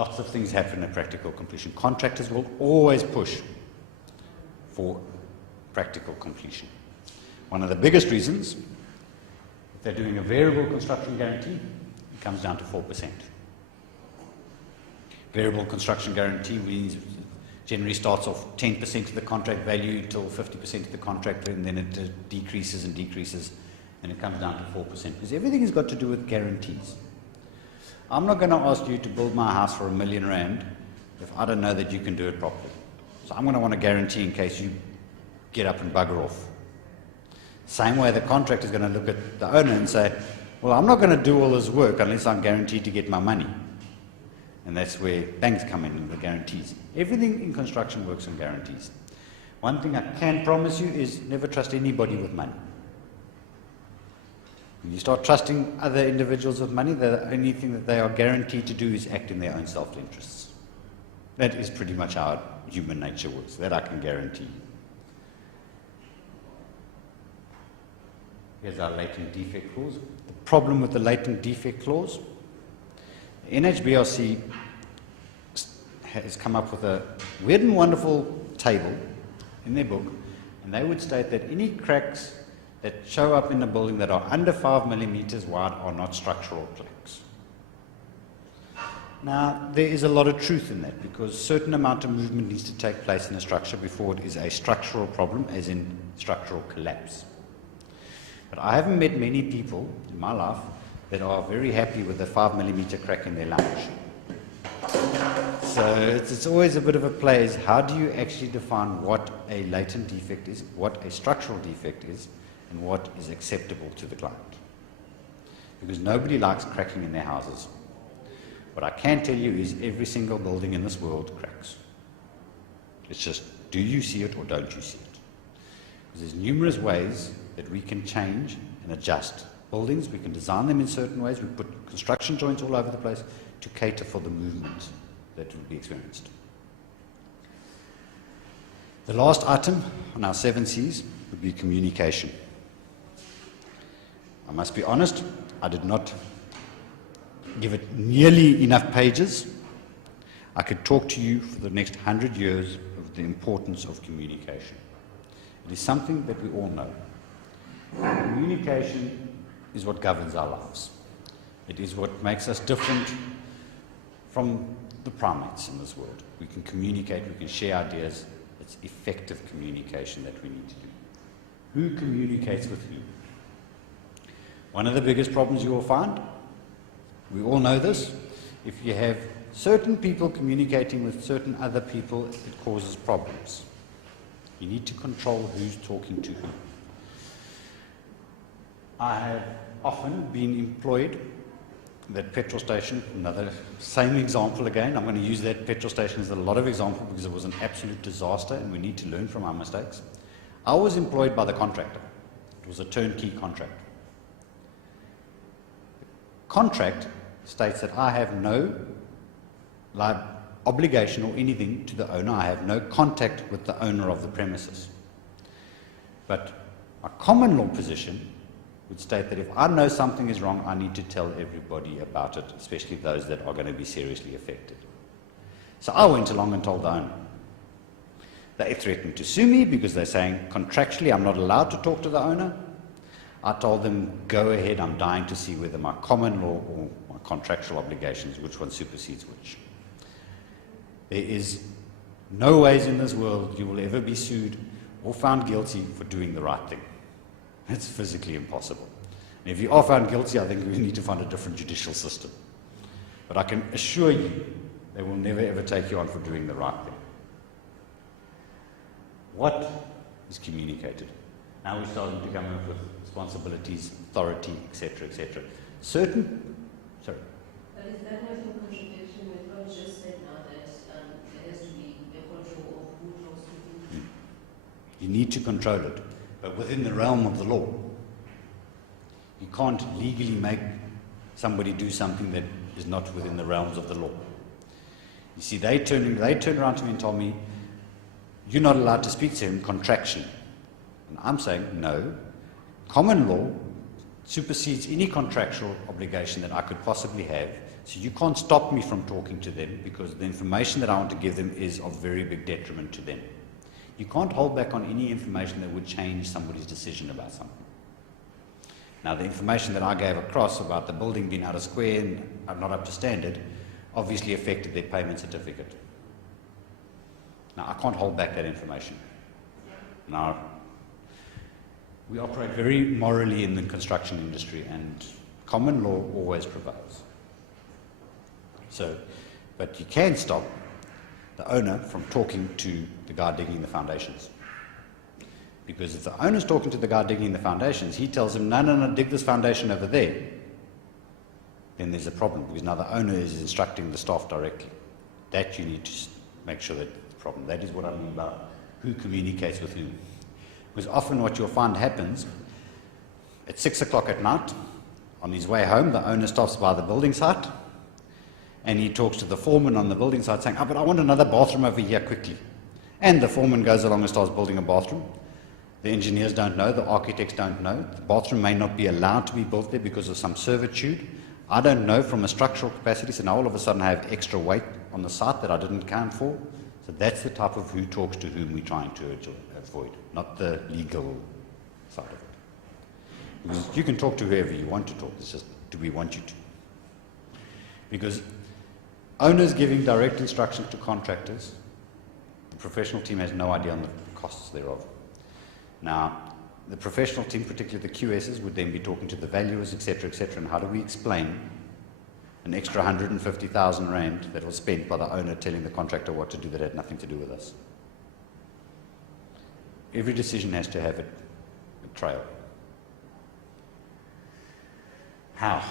Lots of things happen at practical completion. Contractors will always push for practical completion. One of the biggest reasons, if they're doing a variable construction guarantee, it comes down to 4%. Variable construction guarantee means generally starts off 10% of the contract value until 50% of the contract, and then it decreases and decreases, and it comes down to 4%, because everything has got to do with guarantees. I'm not going to ask you to build my house for R1 million if I don't know that you can do it properly. So I'm going to want a guarantee in case you get up and bugger off. Same way the contractor is going to look at the owner and say, well, I'm not going to do all this work unless I'm guaranteed to get my money. And that's where banks come in and the guarantees. Everything in construction works on guarantees. One thing I can promise you is never trust anybody with money. When you start trusting other individuals with money, the only thing that they are guaranteed to do is act in their own self-interests. That is pretty much how human nature works. That I can guarantee you. Here's our latent defect clause. The problem with the latent defect clause, the NHBRC has come up with a weird and wonderful table in their book, and they would state that any cracks that show up in a building that are under 5 millimeters wide are not structural cracks. Now, there is a lot of truth in that, because a certain amount of movement needs to take place in a structure before it is a structural problem, as in structural collapse. But I haven't met many people in my life that are very happy with a 5 millimeter crack in their lounge. So it's always a bit of a play, is how do you actually define what a latent defect is, what a structural defect is, and what is acceptable to the client. Because nobody likes cracking in their houses. What I can tell you is every single building in this world cracks. It's just, do you see it or don't you see it? Because there's numerous ways that we can change and adjust buildings. We can design them in certain ways. We put construction joints all over the place to cater for the movement that will be experienced. The last item on our 7 C's would be communication. I must be honest, I did not give it nearly enough pages. I could talk to you for the next 100 years of the importance of communication. It is something that we all know. Communication is what governs our lives. It is what makes us different from the primates in this world. We can communicate, we can share ideas. It's effective communication that we need to do. Who communicates with who? One of the biggest problems you will find, we all know this, if you have certain people communicating with certain other people, it causes problems. You need to control who's talking to who. I have often been employed at that petrol station, another same example again. I'm going to use that petrol station as a lot of example because it was an absolute disaster and we need to learn from our mistakes. I was employed by the contractor. It was a turnkey contract. Contract states that I have no obligation or anything to the owner. I have no contact with the owner of the premises. But my common law position would state that if I know something is wrong, I need to tell everybody about it, especially those that are going to be seriously affected. So I went along and told the owner. They threatened to sue me because they're saying contractually I'm not allowed to talk to the owner. I told them, go ahead, I'm dying to see whether my common law or my contractual obligations, which one supersedes which. There is no ways in this world you will ever be sued or found guilty for doing the right thing. It's physically impossible. And if you are found guilty, I think we need to find a different judicial system. But I can assure you, they will never ever take you on for doing the right thing. What is communicated? Now we're starting to come up with responsibilities, authority, etc., etc. Certain, sorry. But is that not in contradiction with what you just said now, that there has to be a control of who talks to who? You need to control it, but within the realm of the law. You can't legally make somebody do something that is not within the realms of the law. You see, they turned around to me and told me, you're not allowed to speak to him contractually. And I'm saying, no, common law supersedes any contractual obligation that I could possibly have, So you can't stop me from talking to them because the information that I want to give them is of very big detriment to them. You can't hold back on any information that would change somebody's decision about something. Now, the information that I gave across about the building being out of square and not up to standard obviously affected their payment certificate. Now, I can't hold back that information. Now, we operate very morally in the construction industry, and common law always prevails. So, but you can stop the owner from talking to the guy digging the foundations. Because if the owner's talking to the guy digging the foundations, he tells him, no, dig this foundation over there, then there's a problem, because now the owner is instructing the staff directly. That you need to make sure that it's a problem. That is what I mean by who communicates with whom. Because often what you'll find happens, at 6 o'clock at night, on his way home, the owner stops by the building site, and he talks to the foreman on the building site saying, but I want another bathroom over here quickly. And the foreman goes along and starts building a bathroom. The engineers don't know, the architects don't know. The bathroom may not be allowed to be built there because of some servitude. I don't know from a structural capacity, so now all of a sudden I have extra weight on the site that I didn't account for. So that's the type of who talks to whom we're trying to avoid, not the legal side of it. Because you can talk to whoever you want to talk, it's just, do we want you to? Because owners giving direct instructions to contractors, the professional team has no idea on the costs thereof. Now, the professional team, particularly the QSs, would then be talking to the valuers, etc., and how do we explain an extra 150,000 rand that was spent by the owner telling the contractor what to do that had nothing to do with us? Every decision has to have a trail. How?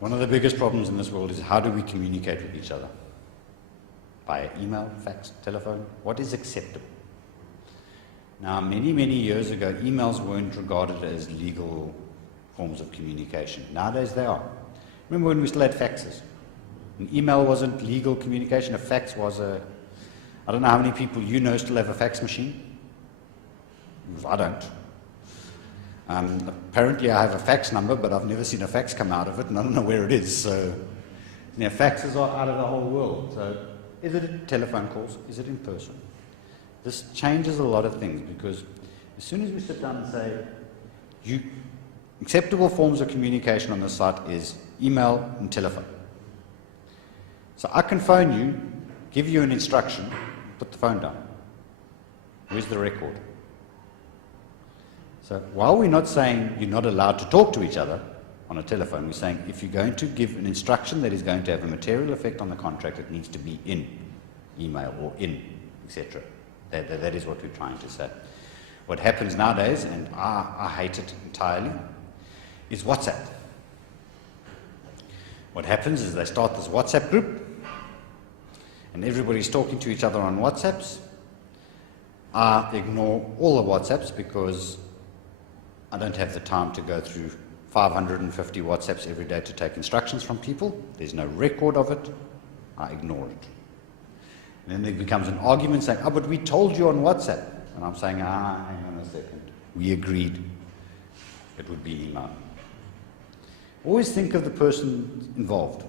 One of the biggest problems in this world is how do we communicate with each other? Via email, fax, telephone? What is acceptable? Now, many, many years ago, emails weren't regarded as legal forms of communication. Nowadays, they are. Remember when we still had faxes? An email wasn't legal communication. A fax was I don't know how many people you know still have a fax machine. I don't. Apparently, I have a fax number, but I've never seen a fax come out of it, and I don't know where it is. So, faxes are out of the whole world. So, is it telephone calls? Is it in person? This changes a lot of things, because as soon as we sit down and say, acceptable forms of communication on this site is email and telephone. So I can phone you, give you an instruction, put the phone down. Where's the record? So while we're not saying you're not allowed to talk to each other on a telephone, we're saying if you're going to give an instruction that is going to have a material effect on the contract, it needs to be in email or in, etc. That is what we're trying to say. What happens nowadays, and I hate it entirely, is WhatsApp. What happens is they start this WhatsApp group, and everybody's talking to each other on WhatsApps. I ignore all the WhatsApps because I don't have the time to go through 550 WhatsApps every day to take instructions from people. There's no record of it. I ignore it. And then there becomes an argument saying, but we told you on WhatsApp. And I'm saying, hang on a second. We agreed it would be email. Always think of the person involved.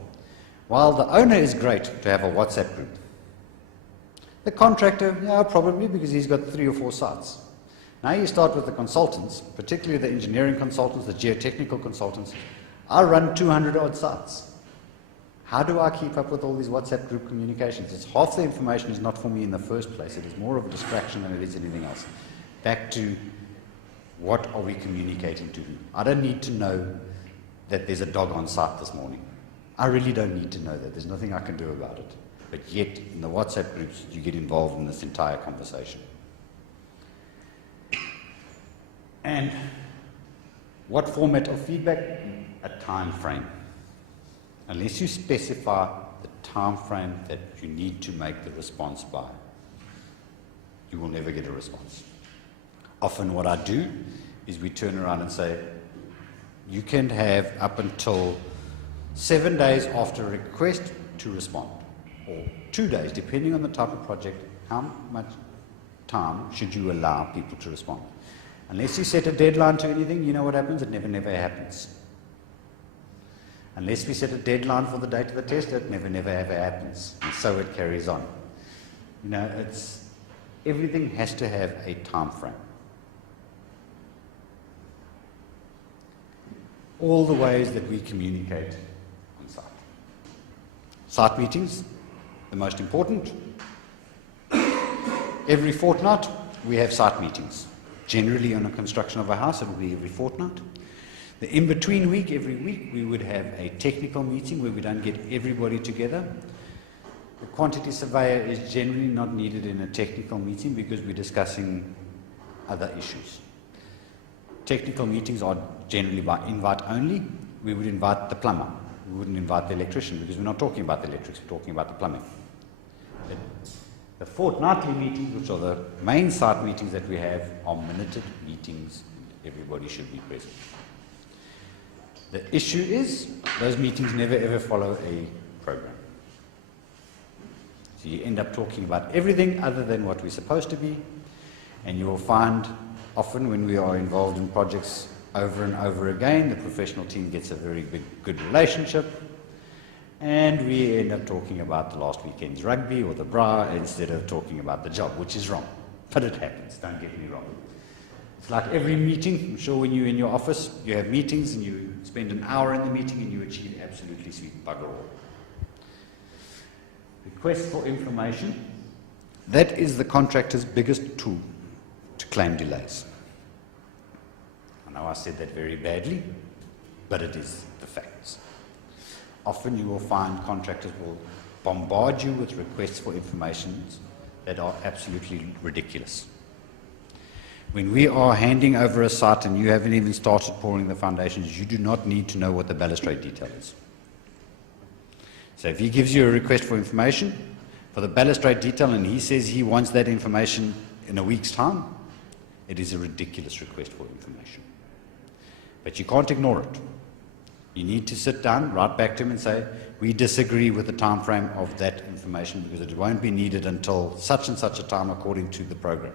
While the owner is great to have a WhatsApp group, the contractor, probably because he's got 3 or 4 sites. Now you start with the consultants, particularly the engineering consultants, the geotechnical consultants. I run 200 odd sites. How do I keep up with all these WhatsApp group communications? It's half the information is not for me in the first place. It is more of a distraction than it is anything else. Back to what are we communicating to whom? I don't need to know that there's a dog on site this morning. I really don't need to know that. There's nothing I can do about it. But yet, in the WhatsApp groups, you get involved in this entire conversation. And what format of feedback? A time frame. Unless you specify the time frame that you need to make the response by, you will never get a response. Often what I do is we turn around and say, you can have up until 7 days after a request to respond, or 2 days, depending on the type of project, how much time should you allow people to respond. Unless you set a deadline to anything, you know what happens? It never happens. Unless we set a deadline for the date of the test, it never ever happens. And so it carries on. You know, everything has to have a time frame. All the ways that we communicate on site. Site meetings, the most important. Every fortnight, we have site meetings. Generally, on a construction of a house, it will be every fortnight. The in-between week, every week, we would have a technical meeting where we don't get everybody together. The quantity surveyor is generally not needed in a technical meeting because we're discussing other issues. Technical meetings are generally by invite only. We would invite the plumber. We wouldn't invite the electrician because we're not talking about the electrics, we're talking about the plumbing. The fortnightly meetings, which are the main site meetings that we have, are minuted meetings. Everybody should be present. The issue is, those meetings never ever follow a program. So you end up talking about everything other than what we're supposed to be, and you will find often when we are involved in projects over and over again, the professional team gets a very good relationship, and we end up talking about the last weekend's rugby or the bra instead of talking about the job, which is wrong. But it happens, don't get me wrong. It's like every meeting. I'm sure when you're in your office, you have meetings and you spend an hour in the meeting and you achieve absolutely sweet bugger all. Request for information. That is the contractor's biggest tool to claim delays. I know I said that very badly, but it is the facts. Often you will find contractors will bombard you with requests for information that are absolutely ridiculous. When we are handing over a site and you haven't even started pouring the foundations, you do not need to know what the balustrade detail is. So if he gives you a request for information for the balustrade detail and he says he wants that information in a week's time, it is a ridiculous request for information. But you can't ignore it. You need to sit down, write back to him and say, we disagree with the time frame of that information because it won't be needed until such and such a time according to the program.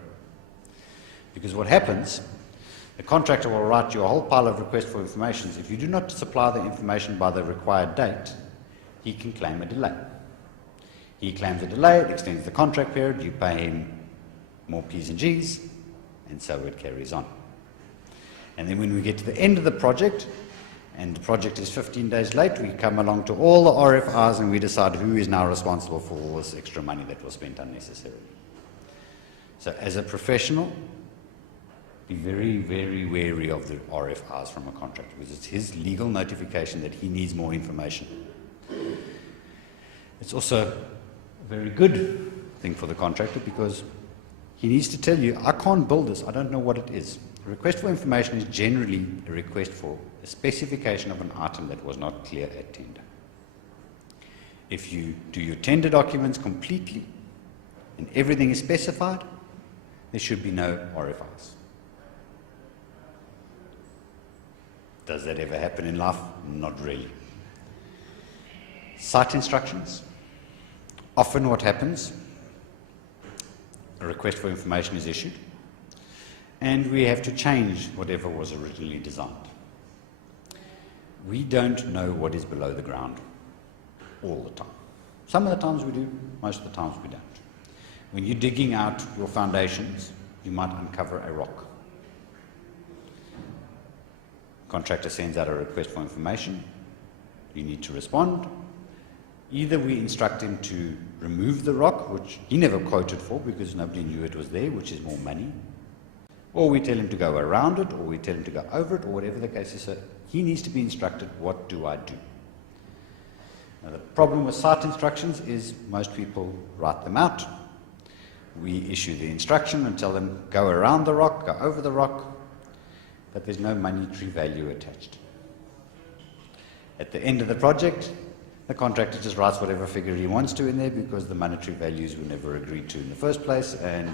Because what happens, the contractor will write you a whole pile of requests for information. If you do not supply the information by the required date, he can claim a delay. He claims a delay, it extends the contract period, you pay him more P's and G's, and so it carries on. And then when we get to the end of the project, and the project is 15 days late, we come along to all the RFRs and we decide who is now responsible for all this extra money that was spent unnecessarily. So as a professional, be very, very wary of the RFRs from a contractor because it's his legal notification that he needs more information. It's also a very good thing for the contractor because he needs to tell you, I can't build this, I don't know what it is. A request for information is generally a request for a specification of an item that was not clear at tender. If you do your tender documents completely and everything is specified, there should be no RFIs. Does that ever happen in life? Not really. Site instructions. Often what happens, a request for information is issued, and we have to change whatever was originally designed. We don't know what is below the ground all the time. Some of the times we do, most of the times we don't. When you're digging out your foundations, you might uncover a rock. Contractor sends out a request for information. You need to respond. Either we instruct him to remove the rock, which he never quoted for because nobody knew it was there, which is more money. Or we tell him to go around it, or we tell him to go over it, or whatever the case is. So he needs to be instructed, what do I do? Now the problem with site instructions is most people write them out. We issue the instruction and tell them, go around the rock, go over the rock, but there's no monetary value attached. At the end of the project, the contractor just writes whatever figure he wants to in there because the monetary values were never agreed to in the first place, and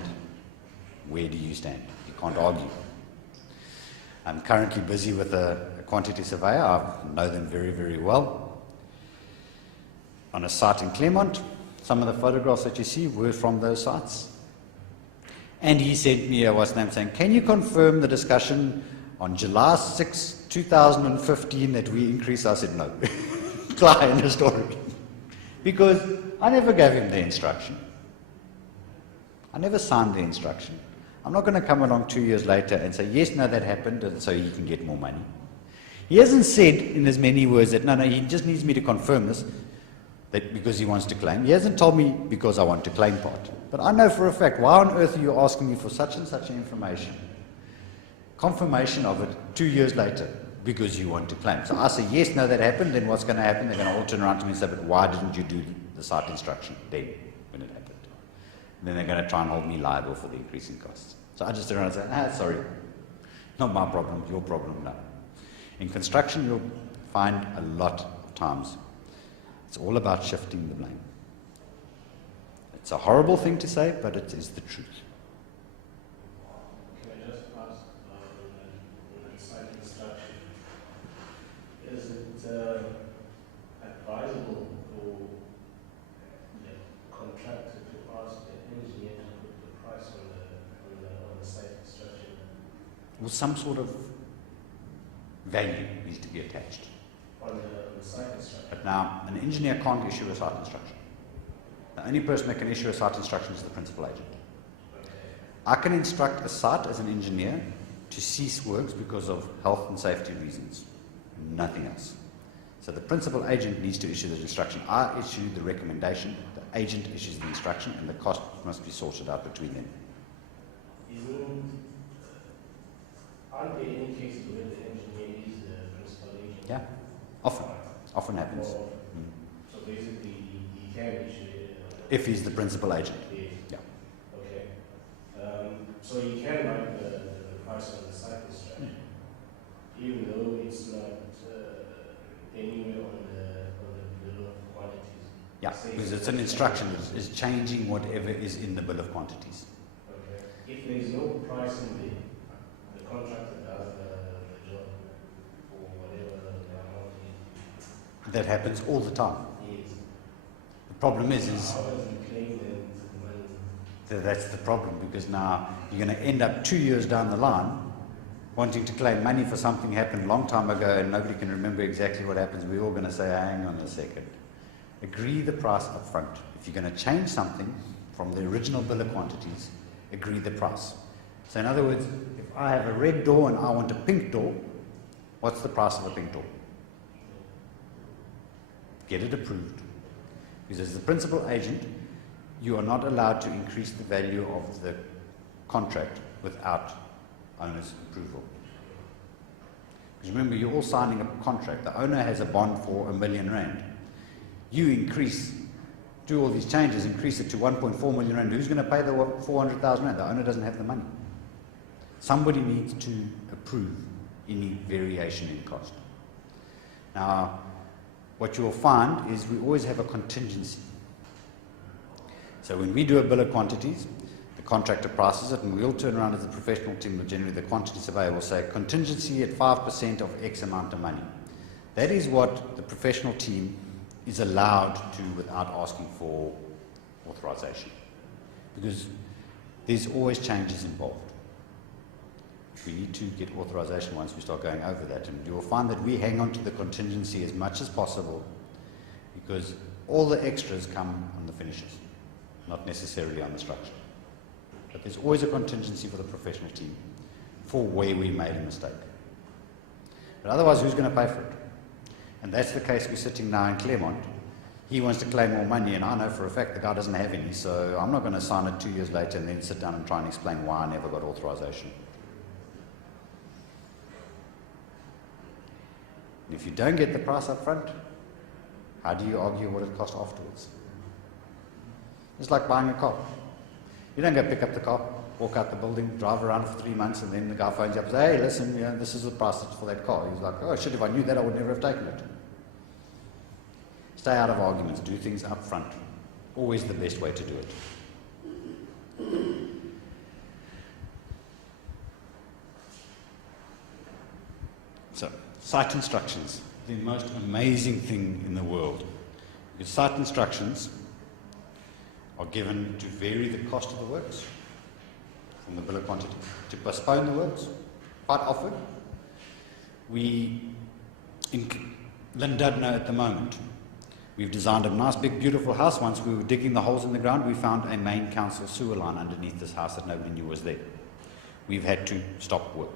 where do you stand? You can't argue. I'm currently busy with a quantity surveyor. I know them very, very well. On a site in Claremont, some of the photographs that you see were from those sites. And he sent me a WhatsApp saying, can you confirm the discussion on July 6, 2015 that we increase? I said, no. client a story. Because I never gave him the instruction. I never signed the instruction. I'm not going to come along 2 years later and say, yes, no, that happened, and so he can get more money. He hasn't said in as many words that, no, he just needs me to confirm this, that because he wants to claim. He hasn't told me because I want to claim part. But I know for a fact, why on earth are you asking me for such and such information? Confirmation of it 2 years later, because you want to claim. So I say, yes, no, that happened, then what's going to happen? They're going to all turn around to me and say, but why didn't you do the site instruction then, when it happened? And then they're going to try and hold me liable for the increase in costs. So I just turn around and say, sorry, not my problem, your problem, no. In construction, you'll find a lot of times it's all about shifting the blame. It's a horrible thing to say, but it is the truth. Can I just ask, on that site instruction, is it advisable for the contractor to ask the engineer to put the price on the site instruction? Well, some sort of value needs to be attached. On the site instruction? But now, an engineer can't issue a site instruction. The only person that can issue a site instruction is the principal agent. Okay. I can instruct a site as an engineer to cease works because of health and safety reasons, nothing else. So the principal agent needs to issue the instruction. I issue the recommendation, the agent issues the instruction, and the cost must be sorted out between them. Aren't there any cases where the engineer is the principal agent? Yeah, often happens. So basically, he can issue it. If he's the principal agent. Yes. Yeah. Okay. So you can write the price on the site instruction, even though it's not anywhere on the bill of quantities. Yeah, because it's an instruction. It's changing whatever is in the bill of quantities. Okay. If there is no price in there, the contractor does the job for whatever the amount is. That happens all the time. Yes. The problem is How does he claim the money? that's the problem, because now you're going to end up 2 years down the line wanting to claim money for something happened a long time ago and nobody can remember exactly what happens. We're all going to say, hang on a second. Agree the price up front. If you're going to change something from the original bill of quantities, agree the price. So in other words, if I have a red door and I want a pink door, what's the price of a pink door? Get it approved. Because as the principal agent, you are not allowed to increase the value of the contract without owner's approval. Because remember, you're all signing a contract. The owner has a bond for R1 million. You increase, do all these changes, increase it to 1.4 million rand. Who's going to pay the 400,000 rand? The owner doesn't have the money. Somebody needs to approve any variation in cost. Now, what you'll find is we always have a contingency. So when we do a bill of quantities, the contractor prices it, and we'll turn around as a professional team, generally the quantity surveyor will say contingency at 5% of X amount of money. That is what the professional team is allowed to do without asking for authorization. Because there's always changes involved. We need to get authorization once we start going over that, and you will find that we hang on to the contingency as much as possible, because all the extras come on the finishes, not necessarily on the structure. But there's always a contingency for the professional team for where we made a mistake. But otherwise, who's going to pay for it? And that's the case we're sitting now in Claremont. He wants to claim more money, and I know for a fact the guy doesn't have any, so I'm not going to sign it 2 years later and then sit down and try and explain why I never got authorization. And if you don't get the price up front, how do you argue what it costs afterwards? It's like buying a car. You don't go pick up the car, walk out the building, drive around for 3 months, and then the guy phones you up and says, hey, listen, this is the price for that car. He's like, oh shit, if I knew that, I would never have taken it. Stay out of arguments, do things up front. Always the best way to do it. So, site instructions, the most amazing thing in the world. Because site instructions are given to vary the cost of the works from the bill of quantity, to postpone the works. Quite often, Llandudno at the moment. We've designed a nice, big, beautiful house. Once we were digging the holes in the ground, we found a main council sewer line underneath this house that nobody knew was there. We've had to stop work.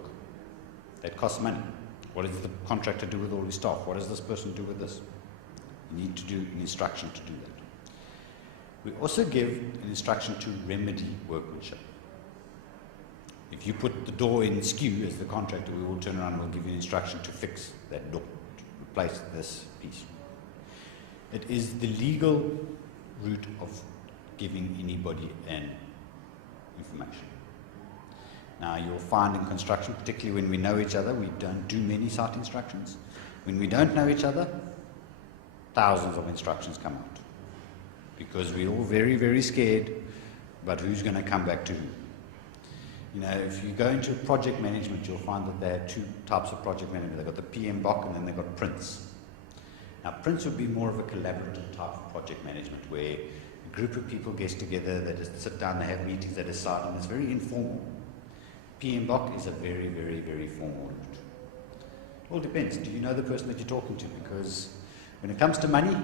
That costs money. What does the contractor do with all his staff? What does this person do with this? You need to do an instruction to do that. We also give an instruction to remedy workmanship. If you put the door in skew as the contractor, we will turn around and we'll give you an instruction to fix that door, to replace this piece. It is the legal route of giving anybody an information. Now, you'll find in construction, particularly when we know each other, we don't do many site instructions. When we don't know each other, thousands of instructions come out. Because we're all very, very scared about who's going to come back to who. You know, if you go into project management, you'll find that there are two types of project management. They've got the PM BOK and then they've got Prince. Now, Prince would be more of a collaborative type of project management where a group of people get together, they just sit down, they have meetings, they decide, and it's very informal. PM BOK is a very, very, very formal route. It all depends. Do you know the person that you're talking to? Because when it comes to money,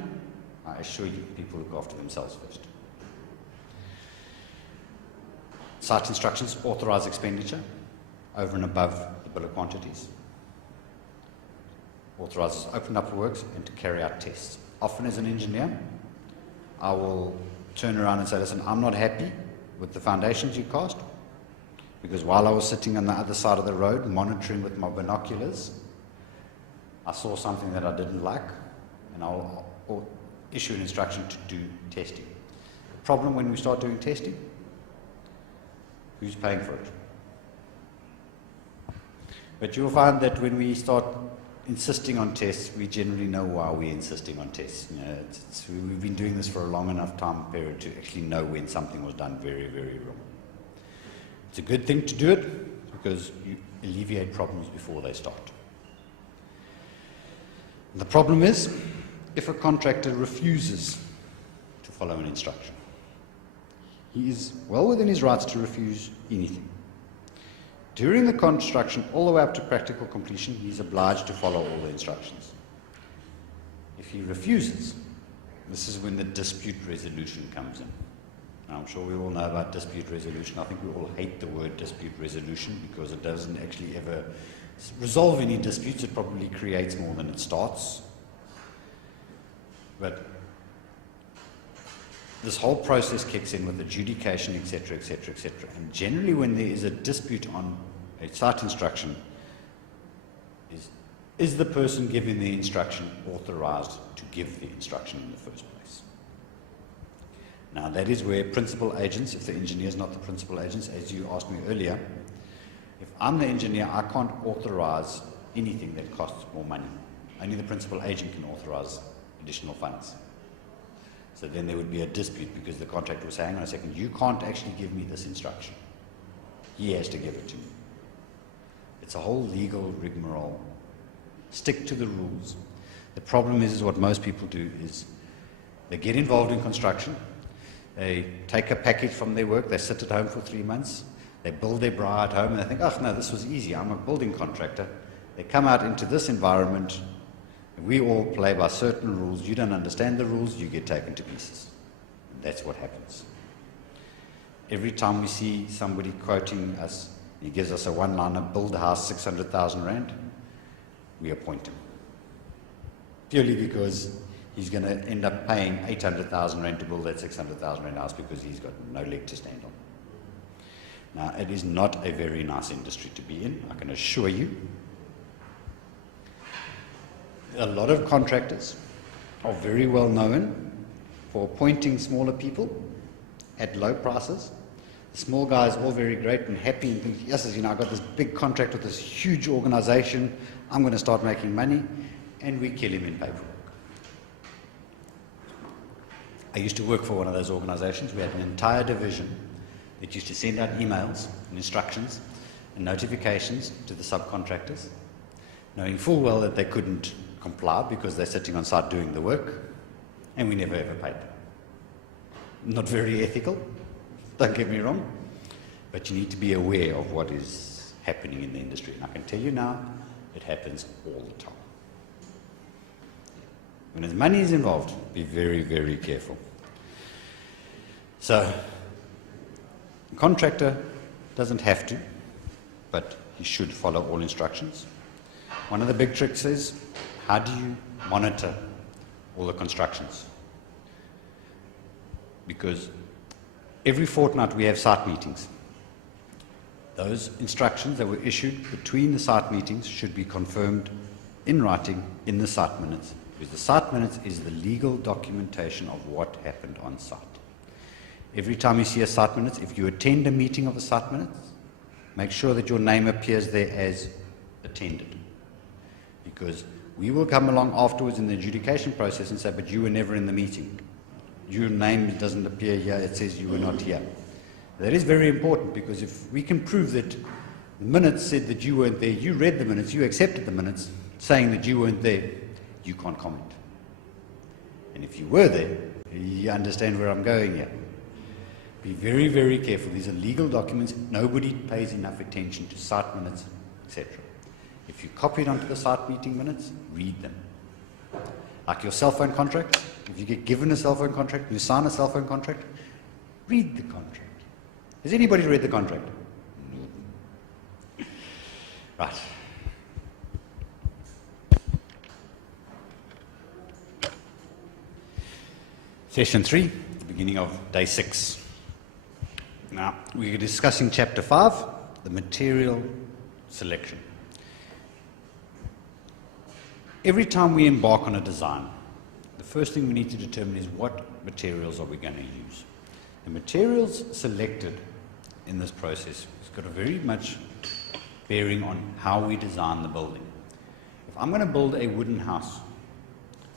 I assure you, people look after themselves first. Site instructions authorize expenditure over and above the bill of quantities. Authorizes open up works and to carry out tests. Often as an engineer, I will turn around and say, listen, I'm not happy with the foundations you cast, because while I was sitting on the other side of the road monitoring with my binoculars, I saw something that I didn't like, and I'll issue an instruction to do testing. The problem when we start doing testing, who's paying for it? But you'll find that when we start insisting on tests, we generally know why we're insisting on tests. You know, we've been doing this for a long enough time period to actually know when something was done very, very wrong. It's a good thing to do it because you alleviate problems before they start. And the problem is, if a contractor refuses to follow an instruction, he is well within his rights to refuse anything. During the construction, all the way up to practical completion, he's obliged to follow all the instructions. If he refuses, this is when the dispute resolution comes in. Now, I'm sure we all know about dispute resolution. I think we all hate the word dispute resolution because it doesn't actually ever resolve any disputes. It probably creates more than it starts. But this whole process kicks in with adjudication, etc., etc., etc. And generally when there is a dispute on a site instruction, is the person giving the instruction authorized to give the instruction in the first place? Now that is where principal agents, if the engineer is not the principal agents, as you asked me earlier, if I'm the engineer, I can't authorize anything that costs more money. Only the principal agent can authorize additional funds. So then there would be a dispute because the contractor was saying, hang on a second, you can't actually give me this instruction. He has to give it to me. It's a whole legal rigmarole. Stick to the rules. The problem is what most people do is they get involved in construction, they take a package from their work, they sit at home for 3 months, they build their bra at home and they think, oh no, this was easy, I'm a building contractor. They come out into this environment, we all play by certain rules. You don't understand the rules, you get taken to pieces. And that's what happens. Every time we see somebody quoting us, he gives us a one-liner, build a house, 600,000 rand, we appoint him. Purely because he's going to end up paying 800,000 rand to build that 600,000 rand house because he's got no leg to stand on. Now, it is not a very nice industry to be in, I can assure you. A lot of contractors are very well known for appointing smaller people at low prices. The small guys are all very great and happy and think, yes, you know, I've got this big contract with this huge organization, I'm going to start making money, and we kill him in paperwork. I used to work for one of those organizations. We had an entire division that used to send out emails and instructions and notifications to the subcontractors, knowing full well that they couldn't comply because they're sitting on site doing the work, and we never ever paid them. Not very ethical, don't get me wrong, but you need to be aware of what is happening in the industry. And I can tell you now, it happens all the time. When there's money is involved, be very, very careful. So, the contractor doesn't have to, but he should follow all instructions. One of the big tricks is, how do you monitor all the constructions? Because every fortnight we have site meetings. Those instructions that were issued between the site meetings should be confirmed in writing in the site minutes, because the site minutes is the legal documentation of what happened on site. Every time you see a site minutes, if you attend a meeting of the site minutes, make sure that your name appears there as attended. Because we will come along afterwards in the adjudication process and say, but you were never in the meeting. Your name doesn't appear here, it says you were not here. That is very important, because if we can prove that the minutes said that you weren't there, you read the minutes, you accepted the minutes, saying that you weren't there, you can't comment. And if you were there, you understand where I'm going here. Be very, very careful. These are legal documents. Nobody pays enough attention to site minutes, etc. If you copy it onto the site meeting minutes, read them. Like your cell phone contract, if you get given a cell phone contract, you sign a cell phone contract, read the contract. Has anybody read the contract? No. Right. Session 3, the beginning of day 6. Now, we are discussing chapter 5, the material selection. Every time we embark on a design, the first thing we need to determine is what materials are we going to use. The materials selected in this process has got a very much bearing on how we design the building. If I'm going to build a wooden house,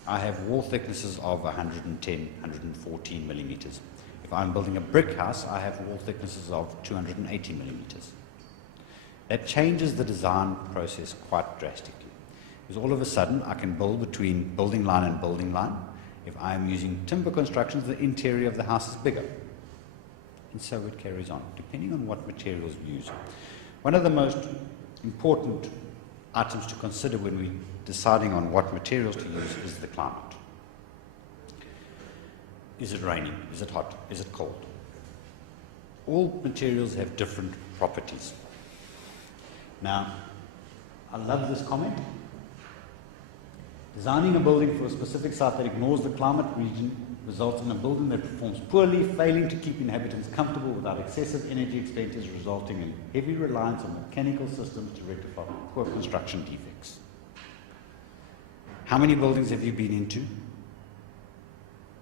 I have wall thicknesses of 110, 114 millimeters. If I'm building a brick house, I have wall thicknesses of 280 millimeters. That changes the design process quite drastically. Because all of a sudden, I can build between building line and building line. If I'm using timber constructions, the interior of the house is bigger. And so it carries on, depending on what materials we use. One of the most important items to consider when we're deciding on what materials to use is the climate. Is it raining? Is it hot? Is it cold? All materials have different properties. Now, I love this comment. Designing a building for a specific site that ignores the climate region results in a building that performs poorly, failing to keep inhabitants comfortable without excessive energy expenditures, resulting in heavy reliance on mechanical systems to rectify poor construction defects. How many buildings have you been into?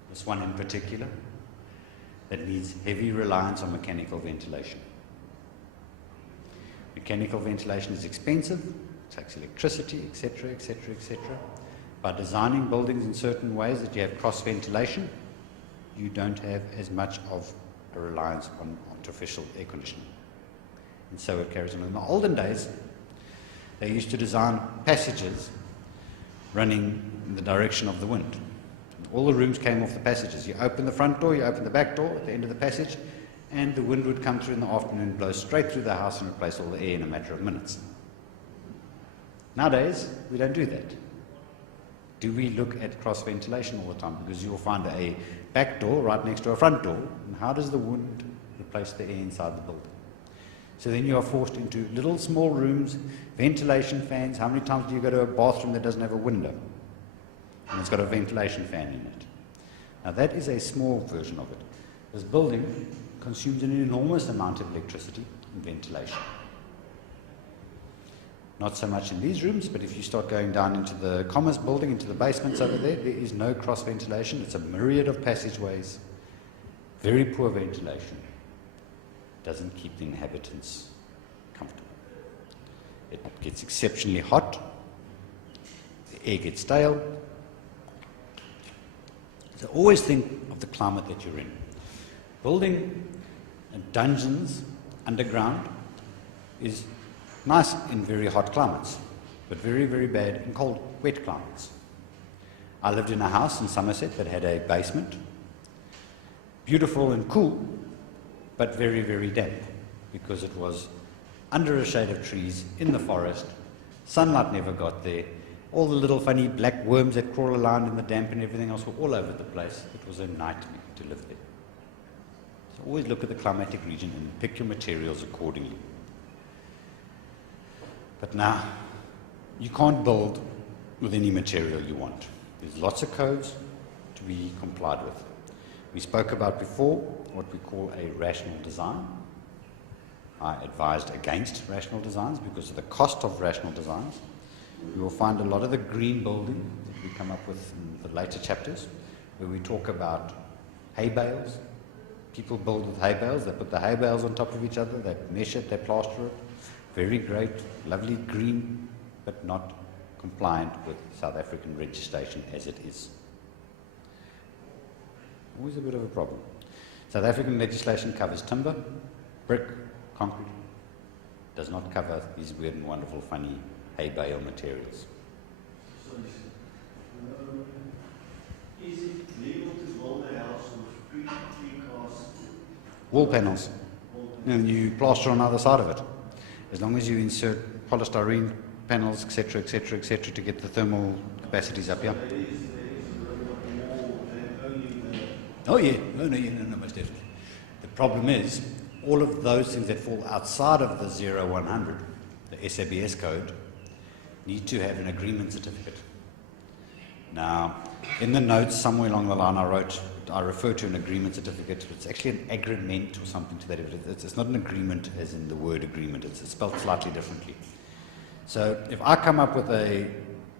This one in particular, that needs heavy reliance on mechanical ventilation. Mechanical ventilation is expensive, it takes electricity, etc., etc., etc. By designing buildings in certain ways that you have cross ventilation, you don't have as much of a reliance on artificial air conditioning. And so it carries on. In the olden days, they used to design passages running in the direction of the wind. All the rooms came off the passages. You open the front door, you open the back door at the end of the passage, and the wind would come through in the afternoon, blow straight through the house and replace all the air in a matter of minutes. Nowadays, we don't do that. Do we look at cross ventilation all the time? Because you'll find a back door right next to a front door, and how does the wind replace the air inside the building? So then you are forced into little small rooms, ventilation fans. How many times do you go to a bathroom that doesn't have a window and it's got a ventilation fan in it? Now that is a small version of it. This building consumes an enormous amount of electricity and ventilation. Not so much in these rooms, but if you start going down into the commerce building, into the basements over there, there is no cross ventilation. It's a myriad of passageways, very poor ventilation. Doesn't keep the inhabitants comfortable. It gets exceptionally hot, the air gets stale. So always think of the climate that you're in. Building dungeons underground is nice in very hot climates, but very, very bad in cold, wet climates. I lived in a house in Somerset that had a basement, beautiful and cool, but very, very damp, because it was under a shade of trees in the forest, sunlight never got there, All the little funny black worms that crawl around in the damp and everything else were all over the place. It was a nightmare to live there. So always look at the climatic region and pick your materials accordingly. But now, you can't build with any material you want. There's lots of codes to be complied with. We spoke about before what we call a rational design. I advised against rational designs because of the cost of rational designs. You will find a lot of the green building that we come up with in the later chapters, where we talk about hay bales. People build with hay bales. They put the hay bales on top of each other. They mesh it. They plaster it. Very great, lovely green, but not compliant with South African legislation as it is. Always a bit of a problem. South African legislation covers timber, brick, concrete. Does not cover these weird and wonderful, funny hay bale materials. Is it legal to build a house with precast Wall panels, and you plaster on either side of it. As long as you insert polystyrene panels, etc., etc., etc., to get the thermal capacities up here. Oh yeah, no, most definitely. The problem is, all of those things that fall outside of the 0100, the SABS code, need to have an agreement certificate. Now, in the notes, somewhere along the line I refer to an agreement certificate. It's actually an agreement or something to that effect. It's not an agreement as in the word agreement. It's spelled slightly differently. So if I come up with a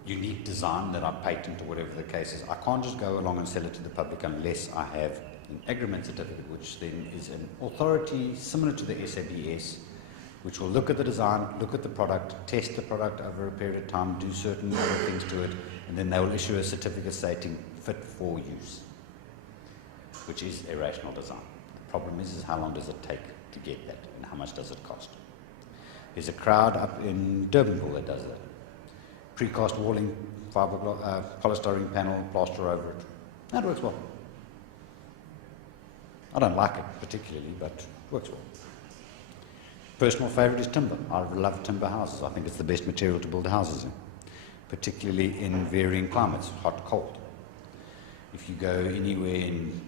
unique design that I patent or whatever the case is, I can't just go along and sell it to the public unless I have an agreement certificate, which then is an authority similar to the SABS, which will look at the design, look at the product, test the product over a period of time, do certain other things to it, and then they will issue a certificate stating fit for use, which is a rational design. The problem is how long does it take to get that, and how much does it cost? There's a crowd up in Durbanville that does that. Precast walling, polystyrene panel, plaster over it. That works well. I don't like it particularly, but it works well. Personal favourite is timber. I love timber houses. I think it's the best material to build houses in, particularly in varying climates, hot, cold. If you go anywhere in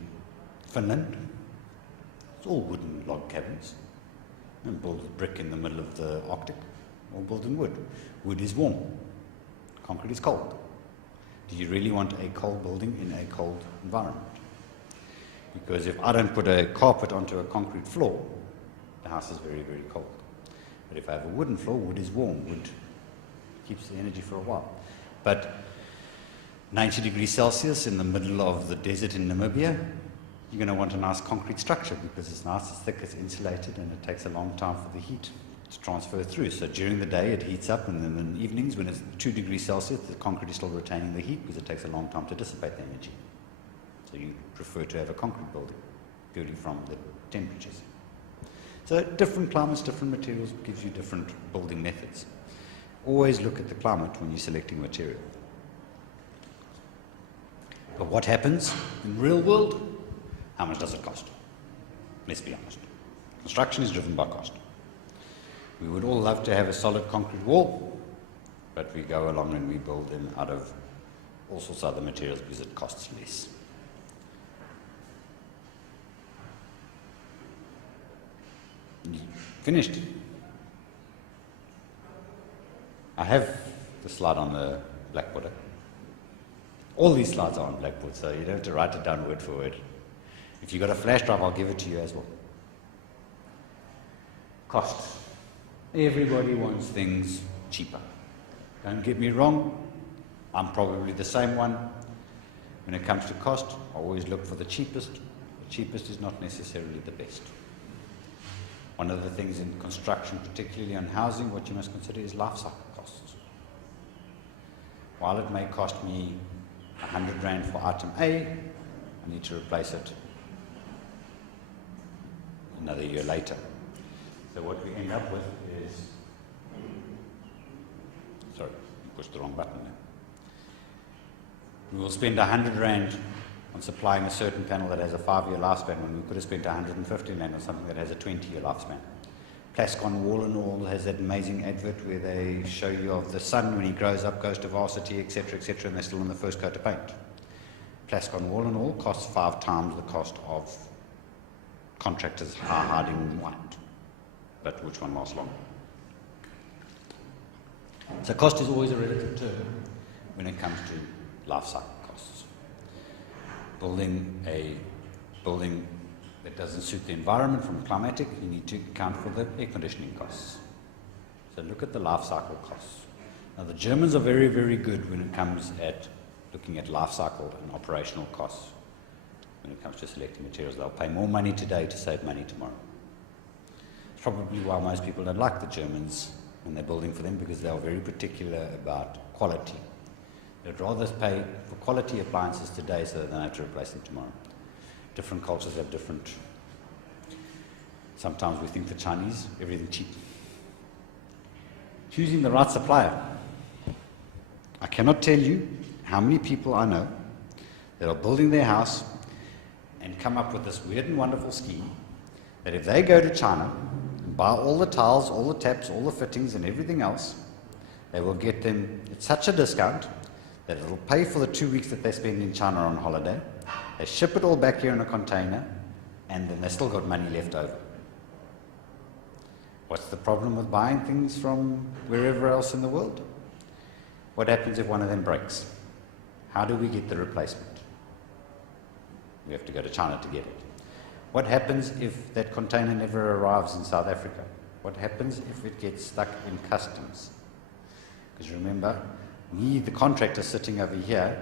Finland, it's all wooden log cabins. And build with brick in the middle of the Arctic, or built in wood. Wood is warm. Concrete is cold. Do you really want a cold building in a cold environment? Because if I don't put a carpet onto a concrete floor, the house is very, very cold. But if I have a wooden floor, wood is warm. Wood keeps the energy for a while. But 90 degrees Celsius in the middle of the desert in Namibia, you're going to want a nice concrete structure because it's nice, it's thick, it's insulated, and it takes a long time for the heat to transfer through. So during the day it heats up, and then in the evenings when it's 2 degrees Celsius, the concrete is still retaining the heat because it takes a long time to dissipate the energy. So you prefer to have a concrete building purely from the temperatures. So different climates, different materials gives you different building methods. Always look at the climate when you're selecting material. But what happens in the real world? How much does it cost? Let's be honest. Construction is driven by cost. We would all love to have a solid concrete wall, but we go along and we build them out of all sorts of other materials because it costs less. Finished. I have the slide on the blackboard. All these slides are on blackboard, so you don't have to write it down word for word. If you've got a flash drive, I'll give it to you as well. Cost. Everybody wants things cheaper. Don't get me wrong, I'm probably the same one. When it comes to cost, I always look for the cheapest. The cheapest is not necessarily the best. One of the things in construction, particularly on housing, what you must consider is life cycle costs. While it may cost me 100 Rand for item A, I need to replace it another year later. So what we end up with is, sorry, pushed the wrong button there. We will spend 100 Rand on supplying a certain panel that has a 5-year lifespan when we could have spent 150 Rand on something that has a 20-year lifespan. Plascon Wall and All has that amazing advert where they show you of the son when he grows up, goes to varsity, etc., and they're still on the first coat of paint. Plascon Wall and All costs 5 times the cost of contractors hiding white. But which one lasts longer? So cost is always a relative term when it comes to life cycle costs. Building a building that doesn't suit the environment from climatic, you need to account for the air conditioning costs. So look at the life cycle costs. Now the Germans are very, very good when it comes at looking at life cycle and operational costs. When it comes to selecting materials, they'll pay more money today to save money tomorrow. It's probably why most people don't like the Germans when they're building for them, because they're very particular about quality. They'd rather pay for quality appliances today so that they don't have to replace them tomorrow. Different cultures have different. Sometimes we think the Chinese, everything cheap. Choosing the right supplier. I cannot tell you how many people I know that are building their house and come up with this weird and wonderful scheme that if they go to China and buy all the tiles, all the taps, all the fittings and everything else, they will get them at such a discount that it will pay for the 2 weeks that they spend in China on holiday. They ship it all back here in a container, and then they've still got money left over. What's the problem with buying things from wherever else in the world? What happens if one of them breaks? How do we get the replacement? We have to go to China to get it. What happens if that container never arrives in South Africa? What happens if it gets stuck in customs? Because remember, me, the contractor sitting over here,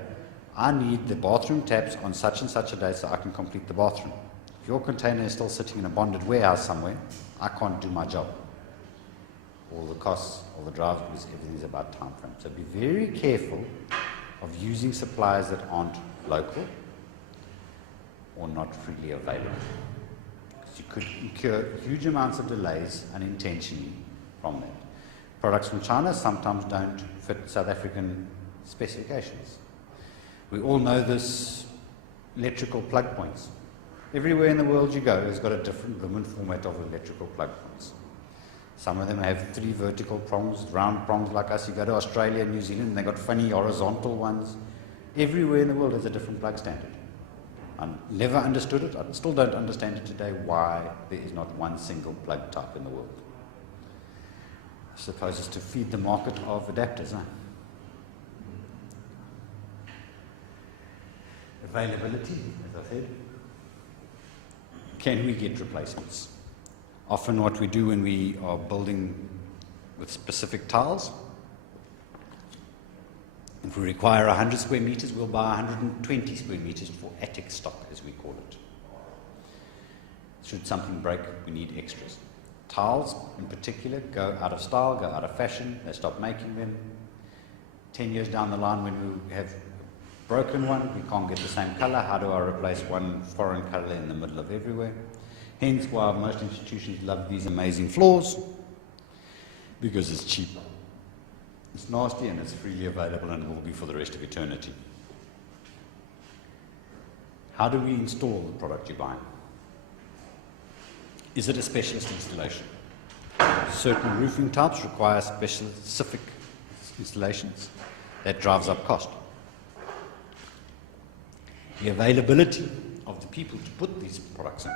I need the bathroom taps on such and such a day so I can complete the bathroom. If your container is still sitting in a bonded warehouse somewhere, I can't do my job. All the costs, all the drivers, because everything is about time frame. So be very careful of using suppliers that aren't local or not freely available. Because you could incur huge amounts of delays unintentionally from that. Products from China sometimes don't fit South African specifications. We all know this electrical plug points. Everywhere in the world you go has got a different lumen format of electrical plug points. Some of them have 3 vertical prongs, round prongs like us. You go to Australia and New Zealand, and they've got funny horizontal ones. Everywhere in the world has a different plug standard. I never understood it. I still don't understand it today, why there is not one single plug type in the world. I suppose it's to feed the market of adapters, huh? Availability, as I said. Can we get replacements? Often what we do when we are building with specific tiles, if we require 100 square meters, we'll buy 120 square meters for attic stock, as we call it. Should something break, we need extras. Tiles, in particular, go out of style, go out of fashion. They stop making them. 10 years down the line, when we have broken one, we can't get the same color. How do I replace one foreign color in the middle of everywhere? Hence why most institutions love these amazing floors, because it's cheap. It's nasty and it's freely available and will be for the rest of eternity. How do we install the product you're buying? Is it a specialist installation? Certain roofing types require specific installations. That drives up cost. The availability of the people to put these products in.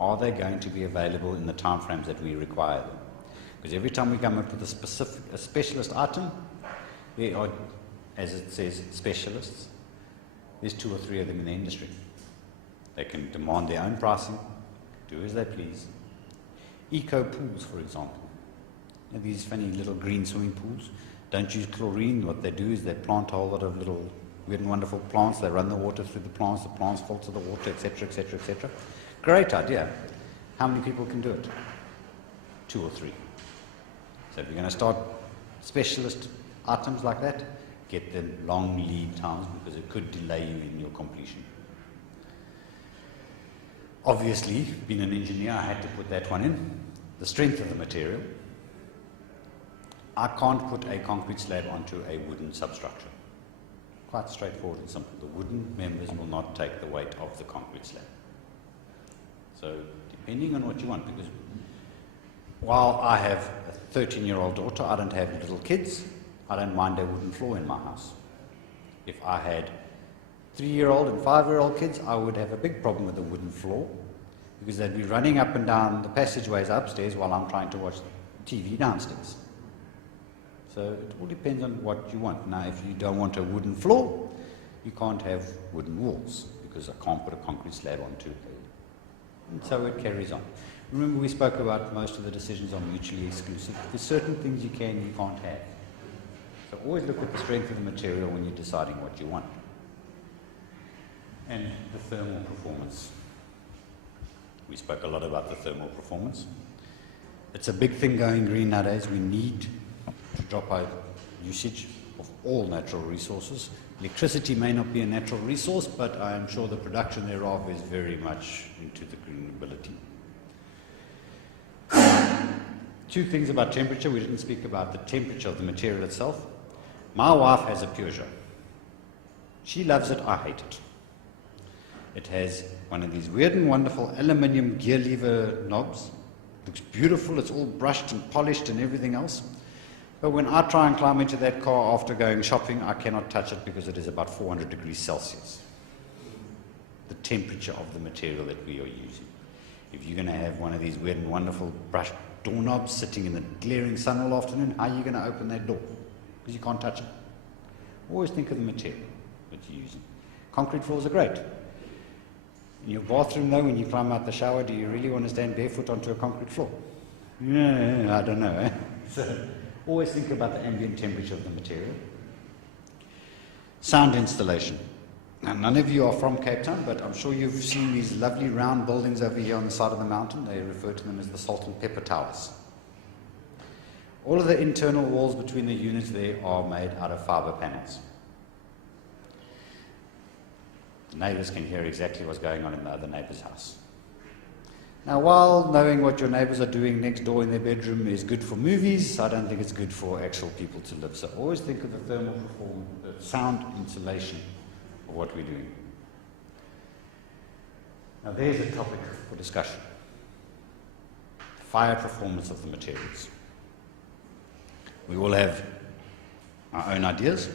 Are they going to be available in the time frames that we require them? Because every time we come up with a specialist item, there are, as it says, specialists. There's 2 or 3 of them in the industry. They can demand their own pricing, do as they please. Eco pools, for example. You know, these funny little green swimming pools. Don't use chlorine. What they do is they plant a whole lot of little weird and wonderful plants. They run the water through the plants filter the water, etc., etc., etc. Great idea. How many people can do it? 2 or 3. So if you're going to start specialist items like that, get them long lead times, because it could delay you in your completion. Obviously, being an engineer, I had to put that one in. The strength of the material. I can't put a concrete slab onto a wooden substructure. Quite straightforward and simple. The wooden members will not take the weight of the concrete slab. So, depending on what you want, because while I have a 13-year-old daughter, I don't have little kids, I don't mind a wooden floor in my house. If I had 3-year-old and 5-year-old kids, I would have a big problem with a wooden floor, because they'd be running up and down the passageways upstairs while I'm trying to watch TV downstairs. So it all depends on what you want. Now, if you don't want a wooden floor, you can't have wooden walls, because I can't put a concrete slab onto it. And so it carries on. Remember, we spoke about most of the decisions are mutually exclusive. There's certain things you can, you can't have. So always look at the strength of the material when you're deciding what you want. And the thermal performance. We spoke a lot about the thermal performance. It's a big thing going green nowadays. We need to drop our usage of all natural resources. Electricity may not be a natural resource, but I am sure the production thereof is very much into the green ability. Two things about temperature. We didn't speak about the temperature of the material itself. My wife has a Peugeot. She loves it, I hate it. It has one of these weird and wonderful aluminium gear lever knobs. Looks beautiful, it's all brushed and polished and everything else. But when I try and climb into that car after going shopping, I cannot touch it because it is about 400 degrees Celsius. The temperature of the material that we are using. If you're going to have one of these weird and wonderful brushed doorknobs sitting in the glaring sun all afternoon, how are you going to open that door? Because you can't touch it. Always think of the material that you're using. Concrete floors are great. In your bathroom, though, when you climb out the shower, do you really want to stand barefoot onto a concrete floor? Yeah, I don't know. Eh? So, always think about the ambient temperature of the material. Sound installation. Now, none of you are from Cape Town, but I'm sure you've seen these lovely round buildings over here on the side of the mountain. They refer to them as the salt and pepper towers. All of the internal walls between the units there are made out of fiber panels. The neighbours can hear exactly what's going on in the other neighbour's house. Now, while knowing what your neighbours are doing next door in their bedroom is good for movies, I don't think it's good for actual people to live. So always think of the thermal performance, the sound insulation of what we're doing. Now, there's a topic for discussion. Fire performance of the materials. We all have our own ideas.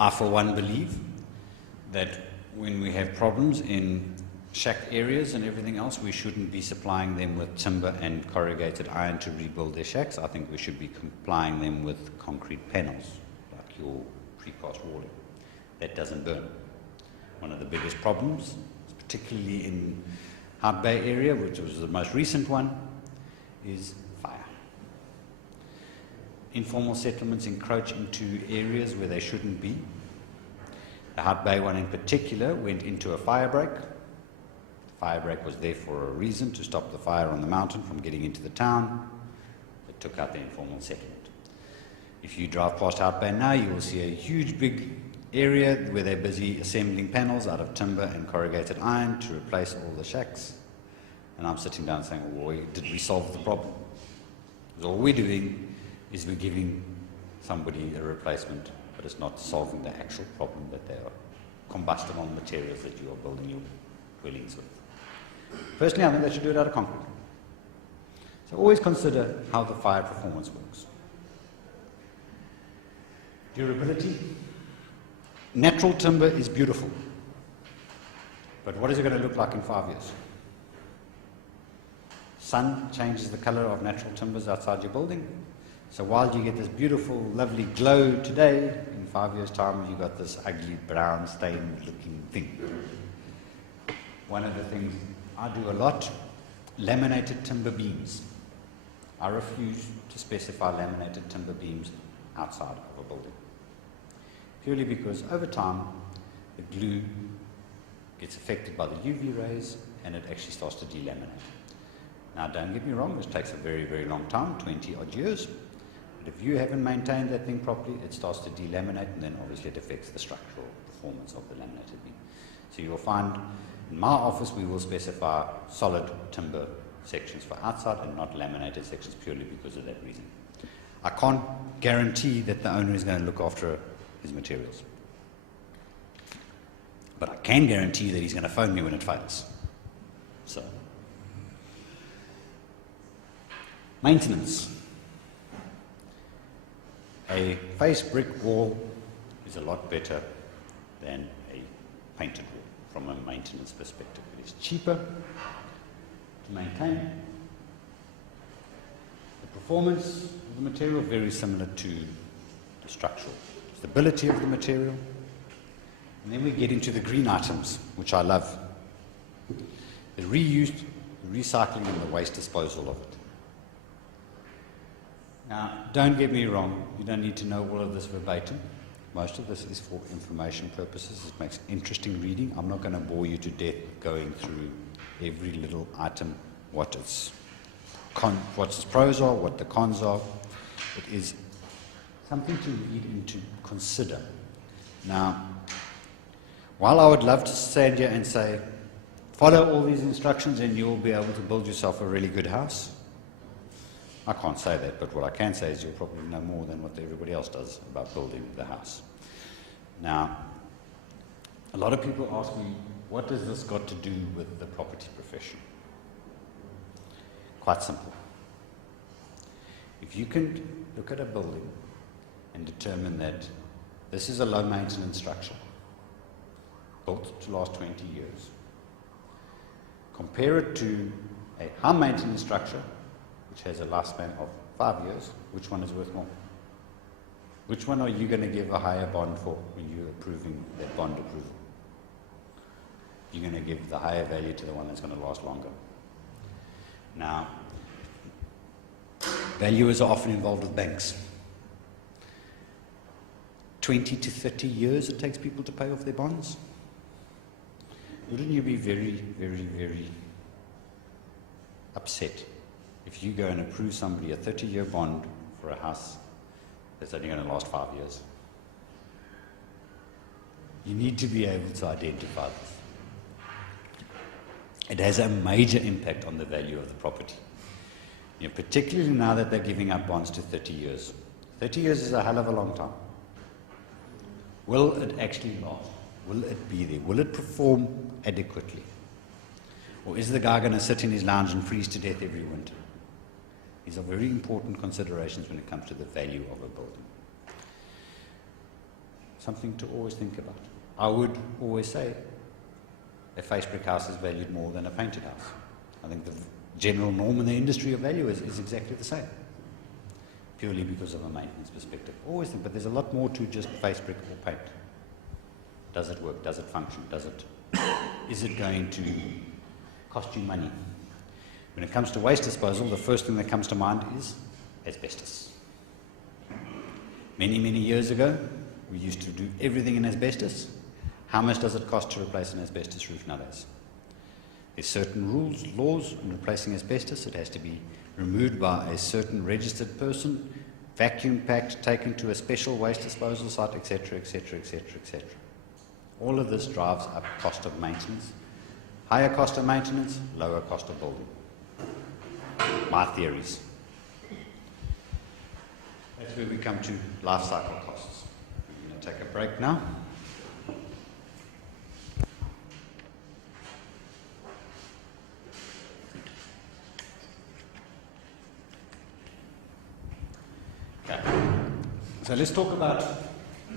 I, for one, believe that when we have problems in shack areas and everything else, we shouldn't be supplying them with timber and corrugated iron to rebuild their shacks. I think we should be supplying them with concrete panels, like your precast walling. That doesn't burn. One of the biggest problems, particularly in Hart Bay area, which was the most recent one, is fire. Informal settlements encroach into areas where they shouldn't be. The Hart Bay one in particular went into a fire break. The fire break was there for a reason, to stop the fire on the mountain from getting into the town. It took out the informal settlement. If you drive past Hart Bay now, you will see a huge big area where they're busy assembling panels out of timber and corrugated iron to replace all the shacks. And I'm sitting down saying, well, did we solve the problem? Because all we're doing is we're giving somebody a replacement, but it's not solving the actual problem that they are combustible materials that you are building your dwellings with. Personally, I think they should do it out of concrete. So always consider how the fire performance works. Durability. Natural timber is beautiful, but what is it going to look like in 5 years? Sun changes the color of natural timbers outside your building. So while you get this beautiful, lovely glow today, in 5 years' time you've got this ugly, brown, stained-looking thing. One of the things I do a lot, laminated timber beams. I refuse to specify laminated timber beams outside of a building. Purely because over time, the glue gets affected by the UV rays and it actually starts to delaminate. Now, don't get me wrong, this takes a very, very long time, 20 odd years. But if you haven't maintained that thing properly, it starts to delaminate, and then obviously it affects the structural performance of the laminated beam. So you'll find in my office we will specify solid timber sections for outside and not laminated sections purely because of that reason. I can't guarantee that the owner is going to look after his materials. But I can guarantee that he's going to phone me when it fails. So, Maintenance. A face brick wall is a lot better than a painted wall from a maintenance perspective. It is cheaper to maintain. The performance of the material very similar to the structural stability of the material. And then we get into the green items, which I love. The reuse, the recycling and the waste disposal of it. Now, don't get me wrong, you don't need to know all of this verbatim. Most of this is for information purposes. It makes interesting reading. I'm not going to bore you to death going through every little item, what its pros are, what the cons are. It is something to read and to consider. Now, while I would love to stand here and say, follow all these instructions and you'll be able to build yourself a really good house, I can't say that, but what I can say is you'll probably know more than what everybody else does about building the house. Now, a lot of people ask me, what has this got to do with the property profession? Quite simple. If you can look at a building and determine that this is a low maintenance structure, built to last 20 years, compare it to a high maintenance structure which has a lifespan of 5 years, which one is worth more? Which one are you going to give a higher bond for when you're approving that bond approval? You're going to give the higher value to the one that's going to last longer. Now, valuers are often involved with banks. 20 to 30 years it takes people to pay off their bonds. Wouldn't you be very, very, very upset if you go and approve somebody a 30-year bond for a house that's only going to last 5 years? You need to be able to identify this. It has a major impact on the value of the property. You know, particularly now that they're giving out bonds to 30 years. 30 years is a hell of a long time. Will it actually last? Will it be there? Will it perform adequately? Or is the guy going to sit in his lounge and freeze to death every winter? These are very important considerations when it comes to the value of a building. Something to always think about. I would always say a face brick house is valued more than a painted house. I think the general norm in the industry of value is exactly the same, purely because of a maintenance perspective. Always think, but there's a lot more to just face brick or paint. Does it work? Does it function? Is it going to cost you money? When it comes to waste disposal, the first thing that comes to mind is asbestos. Many, many years ago, we used to do everything in asbestos. How much does it cost to replace an asbestos roof nowadays? There's certain rules, laws on replacing asbestos. It has to be removed by a certain registered person, vacuum packed, taken to a special waste disposal site, etc., etc., etc., etc. All of this drives up cost of maintenance. Higher cost of maintenance, lower cost of building. My theories. That's where we come to life cycle costs. We're going to take a break now. Okay. So let's talk about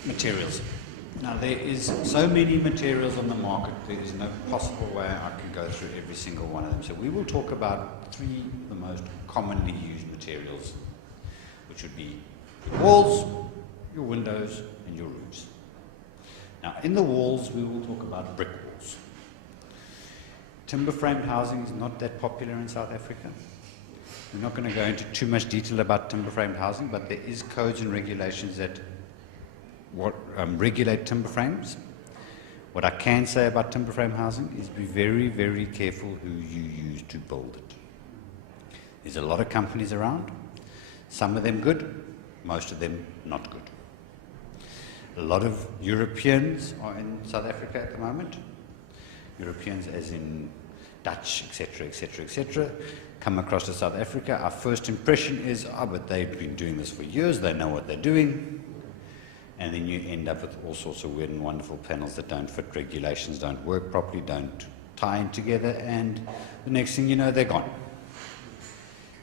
materials. Now, there is so many materials on the market, there is no possible way I can go through every single one of them. So we will talk about 3 of the most commonly used materials, which would be your walls, your windows, and your roofs. Now, in the walls, we will talk about brick walls. Timber framed housing is not that popular in South Africa. We're not going to go into too much detail about timber framed housing, but there is codes and regulations that regulate timber frames. What I can say about timber frame housing is be very, very careful who you use to build it. There's a lot of companies around, some of them good, most of them not good. A lot of Europeans are in South Africa at the moment. Europeans as in Dutch, etc., etc., etc., come across to South Africa. Our first impression is, but they've been doing this for years, they know what they're doing. And then you end up with all sorts of weird and wonderful panels that don't fit, regulations don't work properly, don't tie in together, and the next thing you know, they're gone.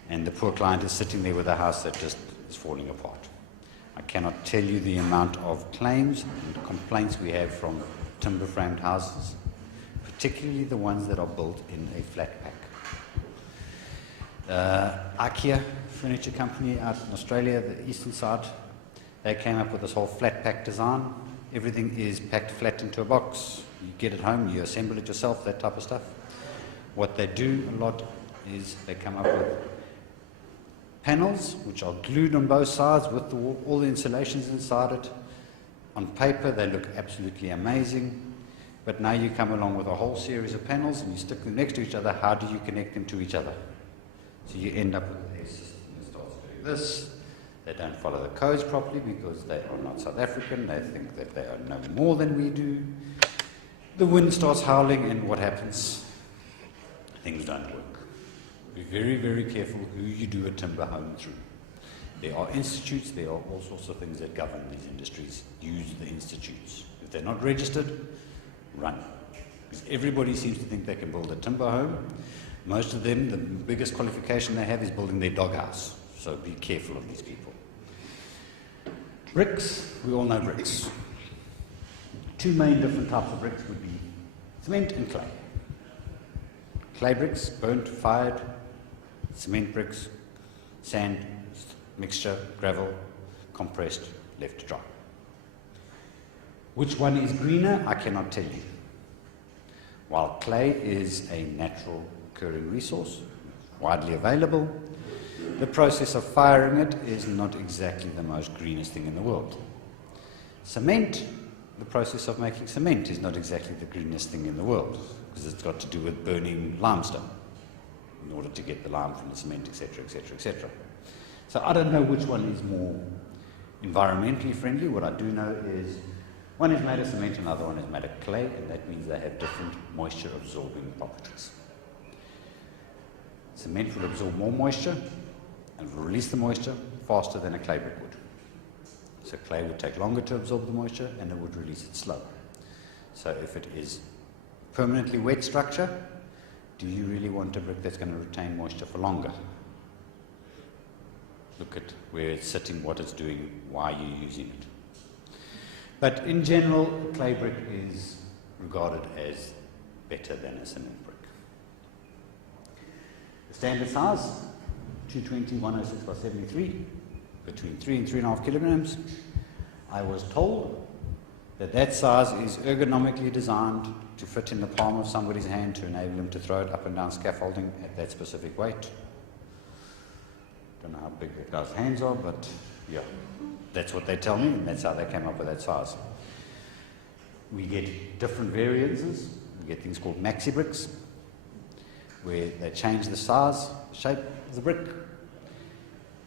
and the poor client is sitting there with a house that just is falling apart. I cannot tell you the amount of claims and complaints we have from timber-framed houses, particularly the ones that are built in a flat pack. IKEA furniture company out in Australia, the eastern side, they came up with this whole flat pack design. Everything is packed flat into a box. You get it home, you assemble it yourself, that type of stuff. What they do a lot is they come up with panels which are glued on both sides with all the insulations inside it. On paper they look absolutely amazing, but now you come along with a whole series of panels and you stick them next to each other. How do you connect them to each other? So you end up with a system that starts doing this. They don't follow the codes properly because they are not South African. They think that they are no more than we do. The wind starts howling, and what happens? Things don't work. Be very, very careful who you do a timber home through. There are institutes, there are all sorts of things that govern these industries. Use the institutes. If they're not registered, run. Because everybody seems to think they can build a timber home. Most of them, the biggest qualification they have is building their doghouse. So be careful of these people. Bricks, we all know bricks. Two main different types of bricks would be cement and clay. Clay bricks, burnt, fired. Cement bricks, sand, mixture, gravel, compressed, left dry. Which one is greener, I cannot tell you. While clay is a natural occurring resource, widely available, the process of firing it is not exactly the most greenest thing in the world. Cement, the process of making cement is not exactly the greenest thing in the world, because it's got to do with burning limestone in order to get the lime from the cement, etc., etc., etc. So I don't know which one is more environmentally friendly. What I do know is one is made of cement, another one is made of clay, and that means they have different moisture absorbing properties. Cement will absorb more moisture and will release the moisture faster than a clay brick would. So clay would take longer to absorb the moisture and it would release it slower. So if it is permanently wet structure, do you really want a brick that's going to retain moisture for longer? Look at where it's sitting, what it's doing, why you're using it. But in general, clay brick is regarded as better than a cement brick. The standard size, 220, 106 by 73, between 3 and 3.5 kilograms. I was told that that size is ergonomically designed to fit in the palm of somebody's hand to enable them to throw it up and down scaffolding at that specific weight. Don't know how big that guy's hands are, but yeah, that's what they tell me, and that's how they came up with that size. We get different variances. We get things called maxi bricks, where they change the size, shape of the brick.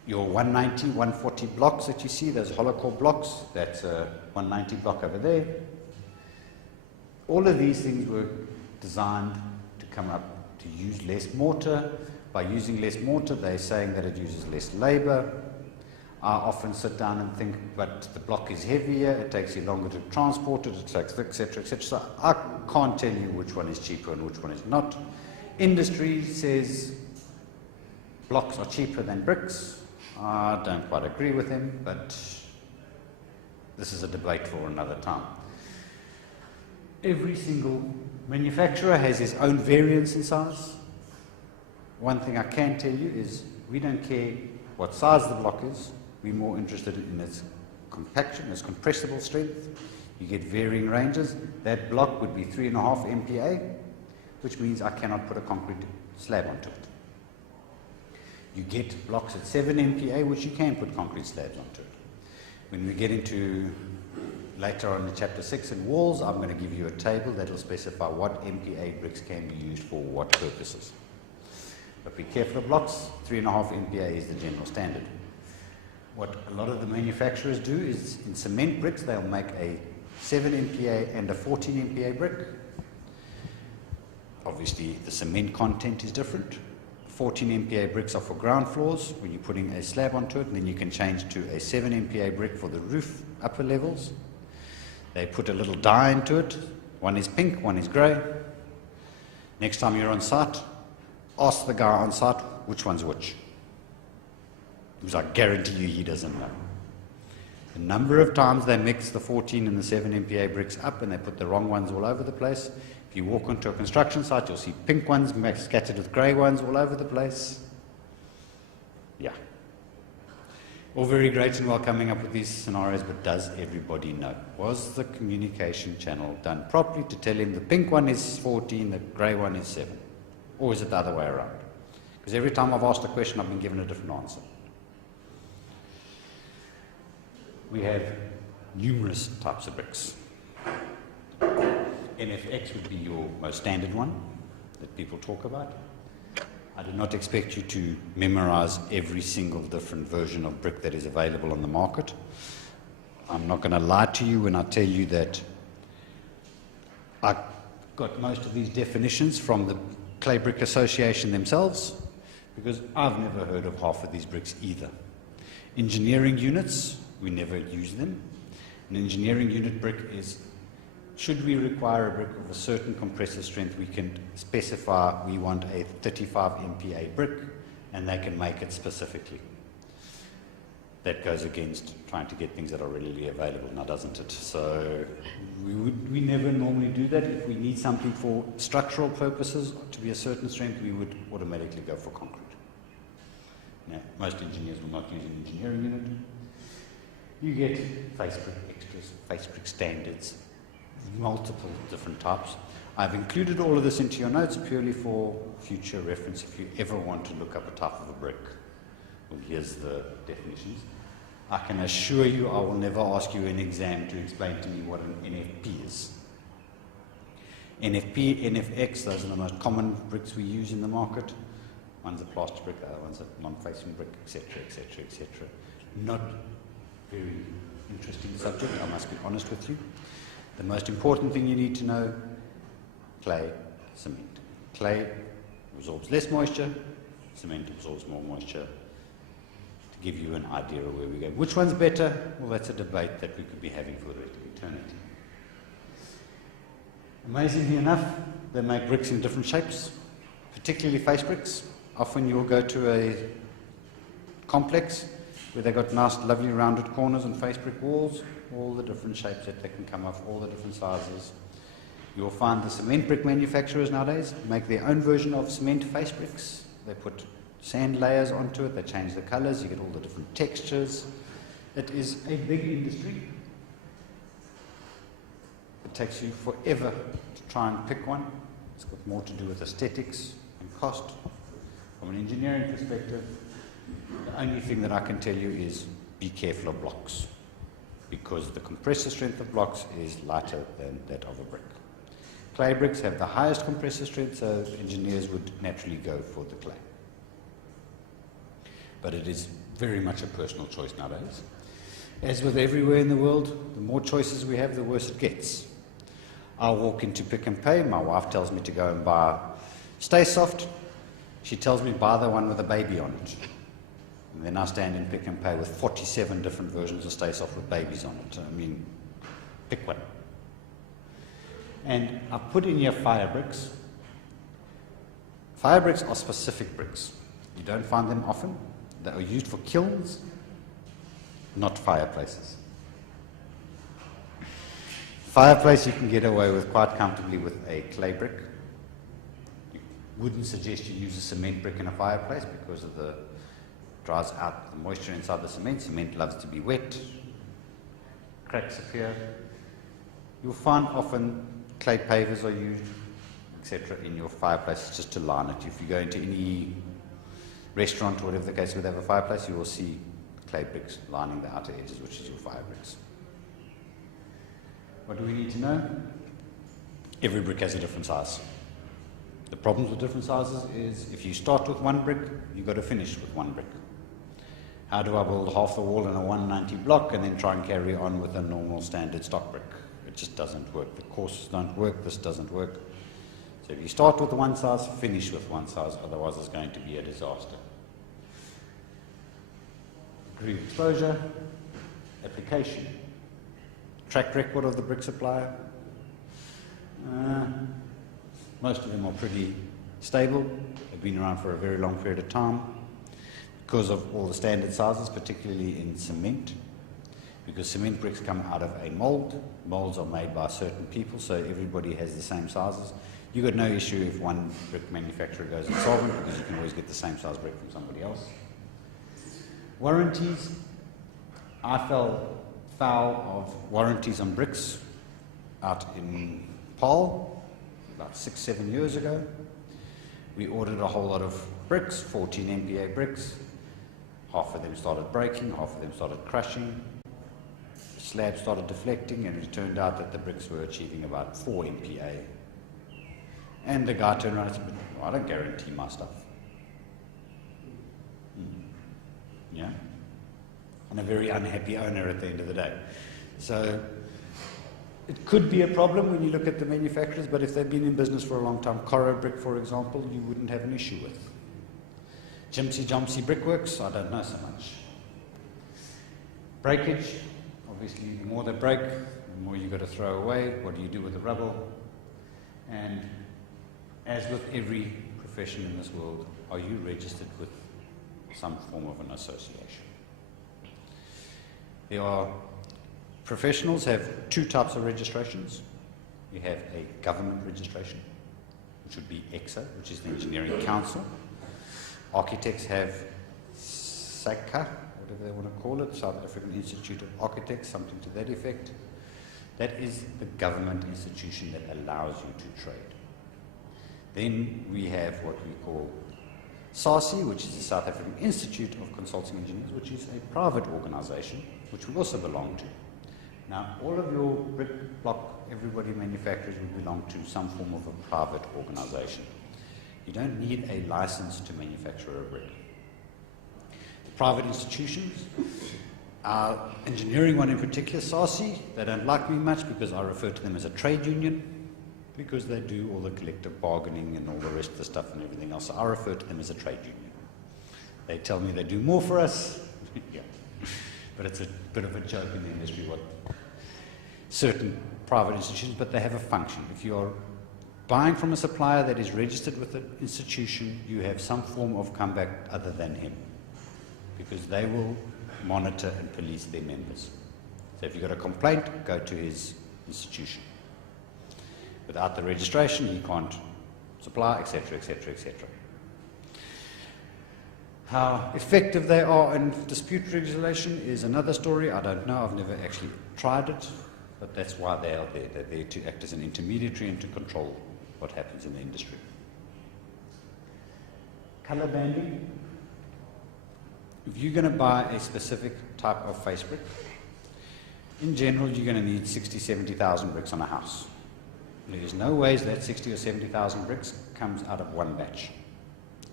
Your 190, 140 blocks that you see, those hollow core blocks, that's a 190 block over there. All of these things were designed to come up to use less mortar. By using less mortar, they're saying that it uses less labor. I often sit down and think, but the block is heavier, it takes you longer to transport it, etc., etc. So I can't tell you which one is cheaper and which one is not. Industry says blocks are cheaper than bricks. I don't quite agree with him, but this is a debate for another time. Every single manufacturer has his own variance in size. One thing I can tell you is we don't care what size the block is. We're more interested in its compaction, its compressible strength. You get varying ranges. That block would be 3.5 MPa, which means I cannot put a concrete slab onto it. You get blocks at 7 MPa, which you can put concrete slabs onto it. When we get into later on in chapter 6 in walls, I'm going to give you a table that will specify what MPa bricks can be used for what purposes. But be careful of blocks. 3.5 MPa is the general standard. What a lot of the manufacturers do is in cement bricks, they'll make a 7 MPa and a 14 MPa brick. Obviously, the cement content is different. 14 MPa bricks are for ground floors when you're putting a slab onto it, and then you can change to a 7 MPa brick for the roof upper levels. They put a little dye into it. One is pink, one is grey. Next time you're on site, ask the guy on site which one's which. Because I guarantee you he doesn't know. The number of times they mix the 14 and the 7 MPa bricks up and they put the wrong ones all over the place. If you walk onto a construction site, you'll see pink ones scattered with grey ones all over the place. Yeah. All very great and well coming up with these scenarios, but does everybody know? Was the communication channel done properly to tell him the pink one is 14, the grey one is 7? Or is it the other way around? Because every time I've asked a question, I've been given a different answer. We have numerous types of bricks. NFX would be your most standard one that people talk about. I do not expect you to memorize every single different version of brick that is available on the market. I'm not going to lie to you when I tell you that I got most of these definitions from the Clay Brick Association themselves, because I've never heard of half of these bricks either. Engineering units, we never use them. An engineering unit brick is, should we require a brick of a certain compressor strength, we can specify we want a 35 MPa brick, and they can make it specifically. That goes against trying to get things that are readily available now, doesn't it? So we never normally do that. If we need something for structural purposes to be a certain strength, we would automatically go for concrete. Now, most engineers will not use an engineering unit. You get face brick extras, face brick standards, multiple different types. I've included all of this into your notes purely for future reference if you ever want to look up a type of a brick. Well, here's the definitions. I can assure you I will never ask you in exam to explain to me what an NFP is. NFP, NFX, those are the most common bricks we use in the market. One's a plaster brick, the other one's a non-facing brick, etc., etc., etc. Not very interesting subject, I must be honest with you. The most important thing you need to know, clay, cement. Clay absorbs less moisture, cement absorbs more moisture. To give you an idea of where we go. Which one's better? Well, that's a debate that we could be having for the rest of eternity. Amazingly enough, they make bricks in different shapes, particularly face bricks. Often you'll go to a complex where they've got nice, lovely rounded corners and face brick walls, all the different shapes that they can come off, all the different sizes. You'll find the cement brick manufacturers nowadays make their own version of cement face bricks. They put sand layers onto it, they change the colors, you get all the different textures. It is a big industry. It takes you forever to try and pick one. It's got more to do with aesthetics and cost. From an engineering perspective, the only thing that I can tell you is be careful of blocks, because the compressor strength of blocks is lighter than that of a brick. Clay bricks have the highest compressor strength, so engineers would naturally go for the clay. But it is very much a personal choice nowadays. As with everywhere in the world, the more choices we have, the worse it gets. I'll walk into Pick and Pay, my wife tells me to go and buy Stay Soft. She tells me buy the one with a baby on it. And then I stand in Pick and Pay with 47 different versions of Stay Soft with babies on it. I mean, pick one. And I put in here fire bricks. Fire bricks are specific bricks. You don't find them often. They are used for kilns, not fireplaces. Fireplace you can get away with quite comfortably with a clay brick. You wouldn't suggest you use a cement brick in a fireplace because of the dries out the moisture inside the cement. Cement loves to be wet. Cracks appear. You'll find often clay pavers are used, etc., in your fireplaces just to line it. If you go into any restaurant or whatever the case where they have a fireplace, you will see clay bricks lining the outer edges, which is your fire bricks. What do we need to know? Every brick has a different size. The problems with different sizes is if you start with one brick, you've got to finish with one brick. How do I build half the wall in a 190 block and then try and carry on with a normal standard stock brick? It just doesn't work. The courses don't work, this doesn't work. So if you start with one size, finish with one size, otherwise it's going to be a disaster. Degree of exposure, application, track record of the brick supplier. Most of them are pretty stable. They've been around for a very long period of time. because of all the standard sizes, particularly in cement, because cement bricks come out of a mold. Molds are made by certain people, so everybody has the same sizes. You've got no issue if one brick manufacturer goes insolvent, because you can always get the same size brick from somebody else. Warranties. I fell foul of warranties on bricks out in Paarl about 6-7 years ago. We ordered a whole lot of bricks, 14 MPa bricks. Half of them started breaking, half of them started crushing. Slabs started deflecting, and it turned out that the bricks were achieving about 4 MPa. And the guy turned around and said, "But I don't guarantee my stuff." Yeah? And a very unhappy owner at the end of the day. So it could be a problem when you look at the manufacturers, but if they've been in business for a long time, Corro Brick, for example, you wouldn't have an issue with. Jimsy Jomsy Brickworks, I don't know so much. Breakage, obviously the more they break, the more you've got to throw away. What do you do with the rubble? And as with every profession in this world, are you registered with some form of an association? There are professionals have two types of registrations. You have a government registration, which would be EXA, which is the Engineering Council. Architects have SACA, whatever they want to call it, South African Institute of Architects, something to that effect. That is the government institution that allows you to trade. Then we have what we call SASI, which is the South African Institute of Consulting Engineers, which is a private organization, which we also belong to. Now, all of your brick, block, everybody manufacturers would belong to some form of a private organization. You don't need a license to manufacture a brick. The private institutions, our engineering one in particular, SASI, they don't like me much because I refer to them as a trade union, because they do all the collective bargaining and all the rest of the stuff and everything else. So I refer to them as a trade union. They tell me they do more for us. Yeah. But it's a bit of a joke in the industry what certain private institutions, but they have a function. If you're buying from a supplier that is registered with the institution, you have some form of comeback other than him, because they will monitor and police their members. So if you've got a complaint, go to his institution. Without the registration, he can't supply, etc., etc., etc. How effective they are in dispute resolution is another story. I don't know. I've never actually tried it, but that's why they are there. They're there to act as an intermediary and to control what happens in the industry. Color banding. If you're going to buy a specific type of face brick, in general, you're going to need 60,000, 70,000 bricks on a house. There's no ways that 60 or 70,000 bricks comes out of one batch.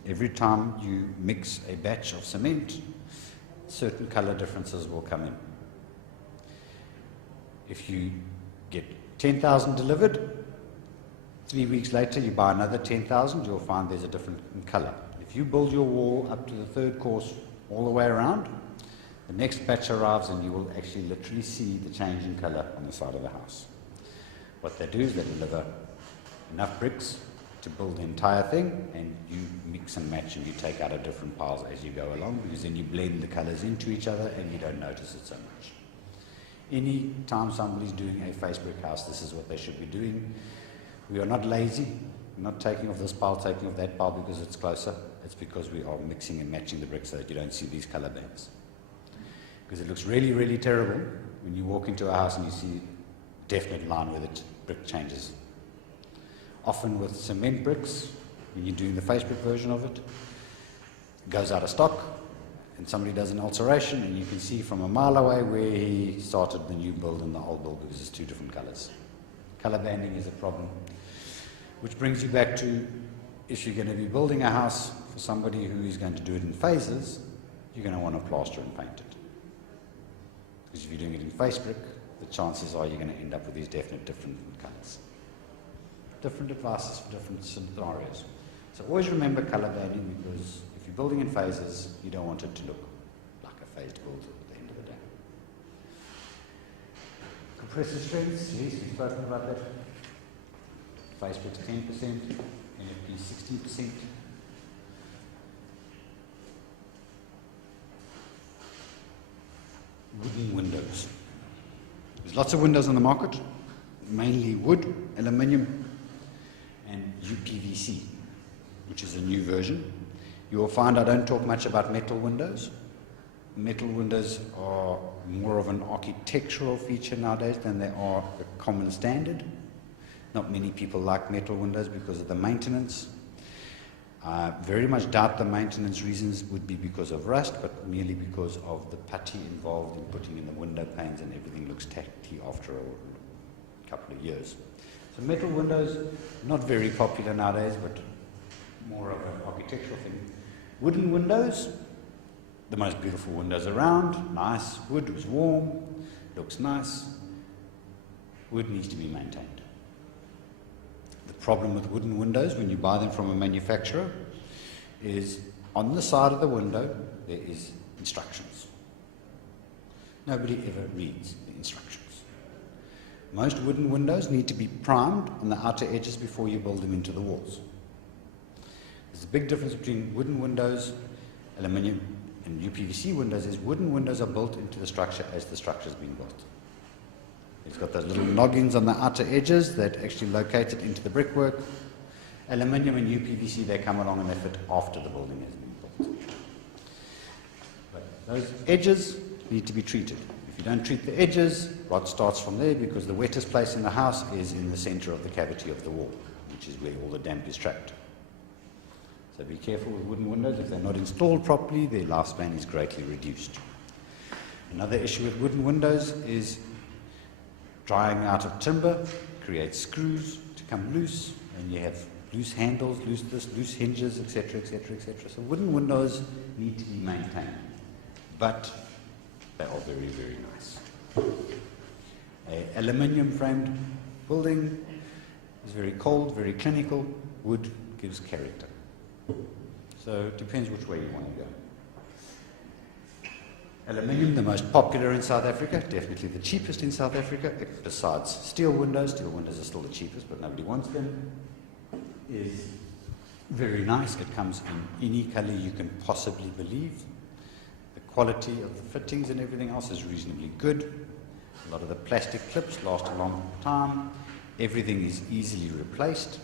Every time you mix a batch of cement, certain color differences will come in. If you get 10,000 delivered, 3 weeks later you buy another 10,000, you'll find there's a different color. If you build your wall up to the third course all the way around, the next batch arrives and you will actually literally see the change in color on the side of the house. What they do is they deliver enough bricks to build the entire thing, and you mix and match and you take out of different piles as you go along, because then you blend the colors into each other and you don't notice it so much. Any time somebody's doing a face brick house, this is what they should be doing. We are not lazy. We're not taking off this pile, taking off that pile because it's closer. It's because we are mixing and matching the bricks so that you don't see these color bands. Because it looks really, really terrible when you walk into a house and you see a definite line where the brick changes. Often with cement bricks, when you're doing the face brick version of it, it goes out of stock and somebody does an alteration and you can see from a mile away where he started the new build and the old build, because it's two different colors. Color banding is a problem. Which brings you back to, if you're going to be building a house for somebody who is going to do it in phases, you're going to want to plaster and paint it. Because if you're doing it in face brick, the chances are you're going to end up with these definite different colors. Different advices for different scenarios. So always remember color banding, because if you're building in phases, you don't want it to look like a phased build at the end of the day. Compressor strengths, yes, we've spoken about that. Face brick's 10%, NFP 16%. lots of windows on the market, mainly wood, aluminium, and UPVC, which is a new version. You will find I don't talk much about metal windows. Metal windows are more of an architectural feature nowadays than they are a common standard. Not many people like metal windows because of the maintenance. I very much doubt the maintenance reasons would be because of rust, but merely because of the putty involved in putting in the window panes, and everything looks tacky after a couple of years. So metal windows, not very popular nowadays, but more of an architectural thing. Wooden windows, the most beautiful windows around, nice, wood was warm, looks nice. Wood needs to be maintained. The problem with wooden windows when you buy them from a manufacturer is on the side of the window there is instructions. Nobody ever reads the instructions. Most wooden windows need to be primed on the outer edges before you build them into the walls. There's a big difference between wooden windows, aluminium, and UPVC windows. Is wooden windows are built into the structure as the structure is being built. It's got those little noggins on the outer edges that actually locate it into the brickwork. Aluminium and UPVC, they come along and they fit after the building has been built. But those edges need to be treated. If you don't treat the edges, rot starts from there, because the wettest place in the house is in the center of the cavity of the wall, which is where all the damp is trapped. So be careful with wooden windows. If they're not installed properly, their lifespan is greatly reduced. Another issue with wooden windows is drying out of timber creates screws to come loose, and you have loose handles, loose hinges, etc., etc., etc. So wooden windows need to be maintained, but they are very, very nice. An aluminium framed building is very cold, very clinical. Wood gives character. So it depends which way you want to go. Aluminium, the most popular in South Africa, definitely the cheapest in South Africa, besides steel windows. Steel windows are still the cheapest, but nobody wants them. Is very nice. It comes in any color you can possibly believe. The quality of the fittings and everything else is reasonably good. A lot of the plastic clips last a long time. Everything is easily replaced.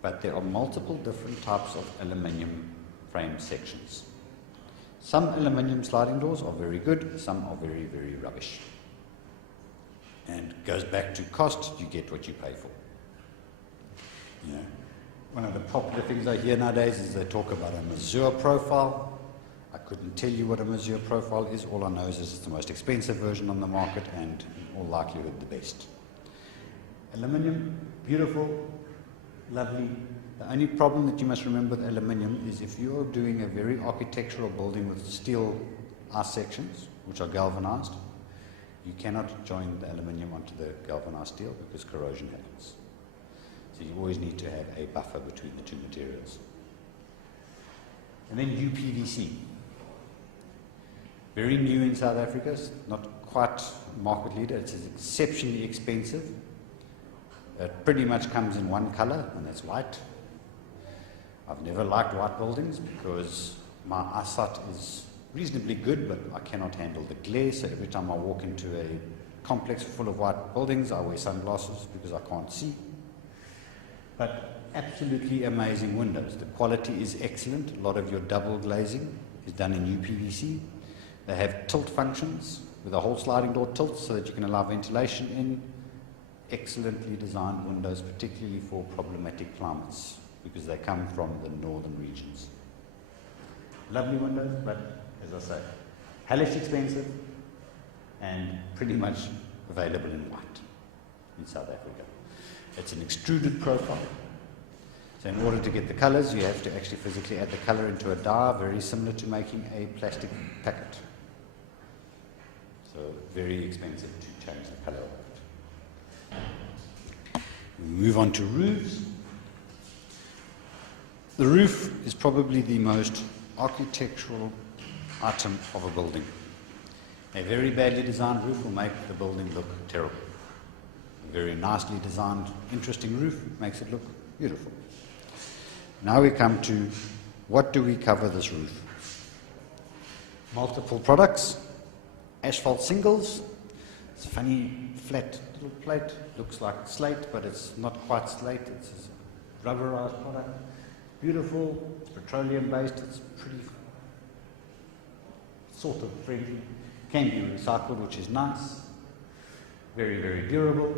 But there are multiple different types of aluminium frame sections. Some aluminium sliding doors are very good, some are very, very rubbish. And it goes back to cost, you get what you pay for. You know, one of the popular things I hear nowadays is they talk about a Mazur profile. I couldn't tell you what a Mazur profile is. All I know is it's the most expensive version on the market and in all likelihood the best. Aluminium, beautiful, lovely. The only problem that you must remember with aluminium is if you are doing a very architectural building with steel ice sections, which are galvanized, you cannot join the aluminium onto the galvanized steel because corrosion happens. So you always need to have a buffer between the two materials. And then UPVC. Very new in South Africa, it's not quite market leader, it's exceptionally expensive. It pretty much comes in one color, and that's white. I've never liked white buildings because my eyesight is reasonably good, but I cannot handle the glare, so every time I walk into a complex full of white buildings, I wear sunglasses because I can't see. But absolutely amazing windows. The quality is excellent. A lot of your double glazing is done in UPVC. They have tilt functions with a whole sliding door tilt so that you can allow ventilation in. Excellently designed windows, particularly for problematic climates, because they come from the northern regions. Lovely windows, but as I say, hellish expensive and pretty much available in white in South Africa. It's an extruded profile. So in order to get the colors, you have to actually physically add the color into a die, very similar to making a plastic packet. So very expensive to change the color of it. We move on to roofs. The roof is probably the most architectural item of a building. A very badly designed roof will make the building look terrible. A very nicely designed, interesting roof makes it look beautiful. Now we come to what do we cover this roof? Multiple products, asphalt singles, It's funny, flat little plate, looks like slate, but it's not quite slate, it's a rubberized product. Beautiful, it's petroleum based, it's pretty sort of friendly. Can be recycled, which is nice. Very, very durable.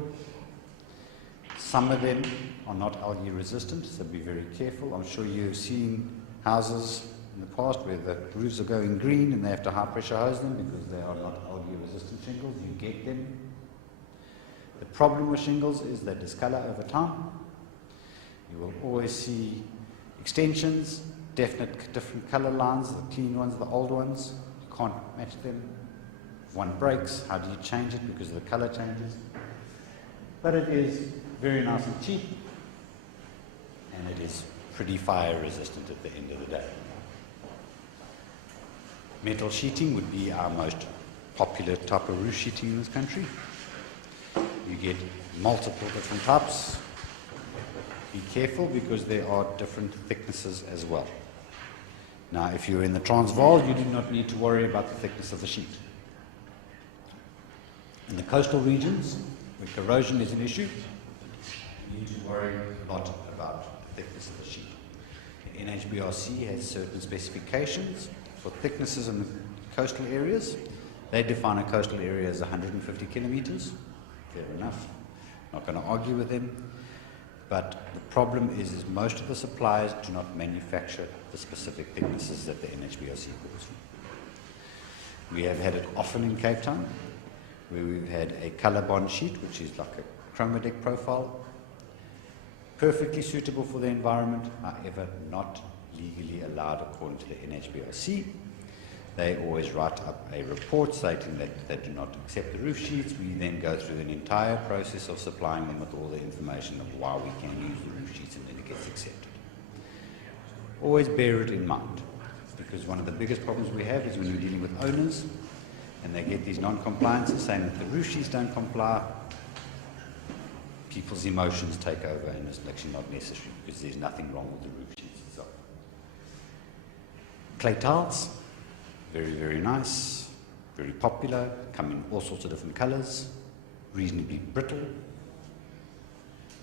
Some of them are not algae resistant, so be very careful. I'm sure you've seen houses in the past where the roofs are going green and they have to high pressure hose them because they are not algae resistant shingles. You get them. The problem with shingles is they discolor over time. You will always see extensions, definite different color lines, the clean ones, the old ones. You can't match them. If one breaks, how do you change it because the color changes? But it is very nice and cheap, and it is pretty fire resistant at the end of the day. Metal sheeting would be our most popular type of roof sheeting in this country. You get multiple different types. Be careful because there are different thicknesses as well. Now, if you're in the Transvaal, you do not need to worry about the thickness of the sheet. In the coastal regions, where corrosion is an issue, you need to worry a lot about the thickness of the sheet. The NHBRC has certain specifications for thicknesses in the coastal areas. They define a coastal area as 150 kilometers. Fair enough. Not going to argue with them. But the problem is most of the suppliers do not manufacture the specific thicknesses that the NHBRC calls for. We have had it often in Cape Town, where we've had a colour bond sheet, which is like a chromadeck profile, perfectly suitable for the environment, however not legally allowed according to the NHBRC. They always write up a report stating that they do not accept the roof sheets. We then go through an entire process of supplying them with all the information of why we can use the roof sheets, and then it gets accepted. Always bear it in mind, because one of the biggest problems we have is when we're dealing with owners and they get these non-compliances saying that the roof sheets don't comply. People's emotions take over, and it's actually not necessary because there's nothing wrong with the roof sheets itself. Clay tiles. Very, very nice, very popular, come in all sorts of different colors, reasonably brittle,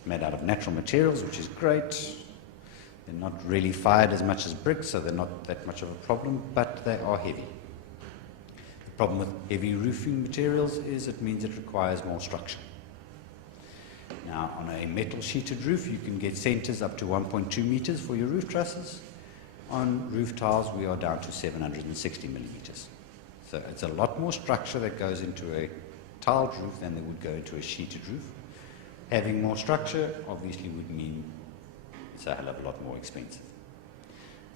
made out of natural materials, which is great. They're not really fired as much as bricks, so they're not that much of a problem, but they are heavy. The problem with heavy roofing materials is it means it requires more structure. Now, on a metal sheeted roof, you can get centers up to 1.2 meters for your roof trusses. On roof tiles, we are down to 760 millimeters. So it's a lot more structure that goes into a tiled roof than there would go into a sheeted roof. Having more structure obviously would mean it's a hell of a lot more expensive.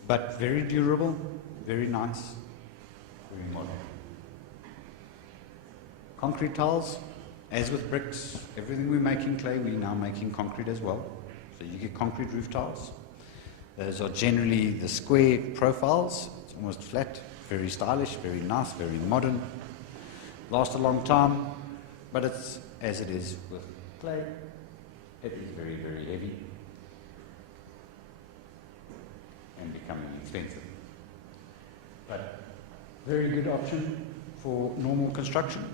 But very durable, very nice, very modern. Concrete tiles, as with bricks, everything we make in clay, we're now making concrete as well. So you get concrete roof tiles. Those are generally the square profiles. It's almost flat, very stylish, very nice, very modern. Last a long time, but it's as it is with clay. It is very, very heavy and becoming expensive. But very good option for normal construction.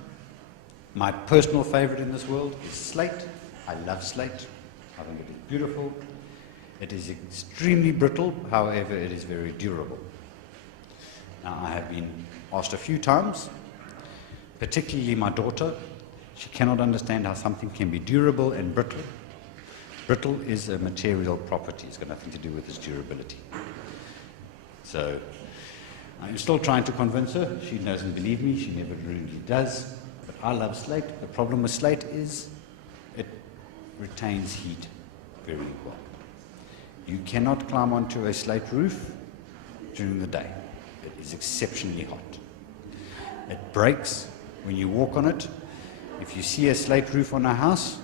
My personal favorite in this world is slate. I love slate. I think it is beautiful. It is extremely brittle, however, it is very durable. Now, I have been asked a few times, particularly my daughter, she cannot understand how something can be durable and brittle. Brittle is a material property, it's got nothing to do with its durability. So, I'm still trying to convince her. She doesn't believe me, she never really does. But I love slate. The problem with slate is it retains heat very well. You cannot climb onto a slate roof during the day. It is exceptionally hot. It breaks when you walk on it. If you see a slate roof on a house,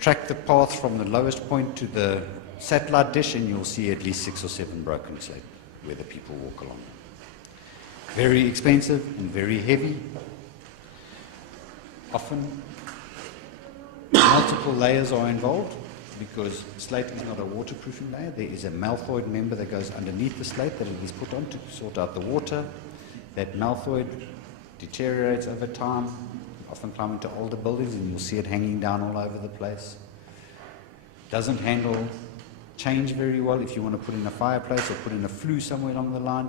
track the path from the lowest point to the satellite dish and you'll see at least 6 or 7 broken slate where the people walk along. Very expensive and very heavy. Often multiple layers are involved, because slate is not a waterproofing layer. There is a malthoid member that goes underneath the slate that it is put on to sort out the water. That malthoid deteriorates over time. Often climb into older buildings and you'll see it hanging down all over the place. Doesn't handle change very well. If you want to put in a fireplace or put in a flue somewhere along the line,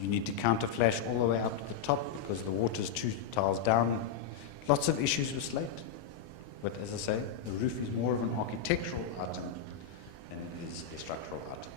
you need to counter flash all the way up to the top because the water's 2 tiles down. Lots of issues with slate. But as I say, the roof is more of an architectural item than it is a structural item.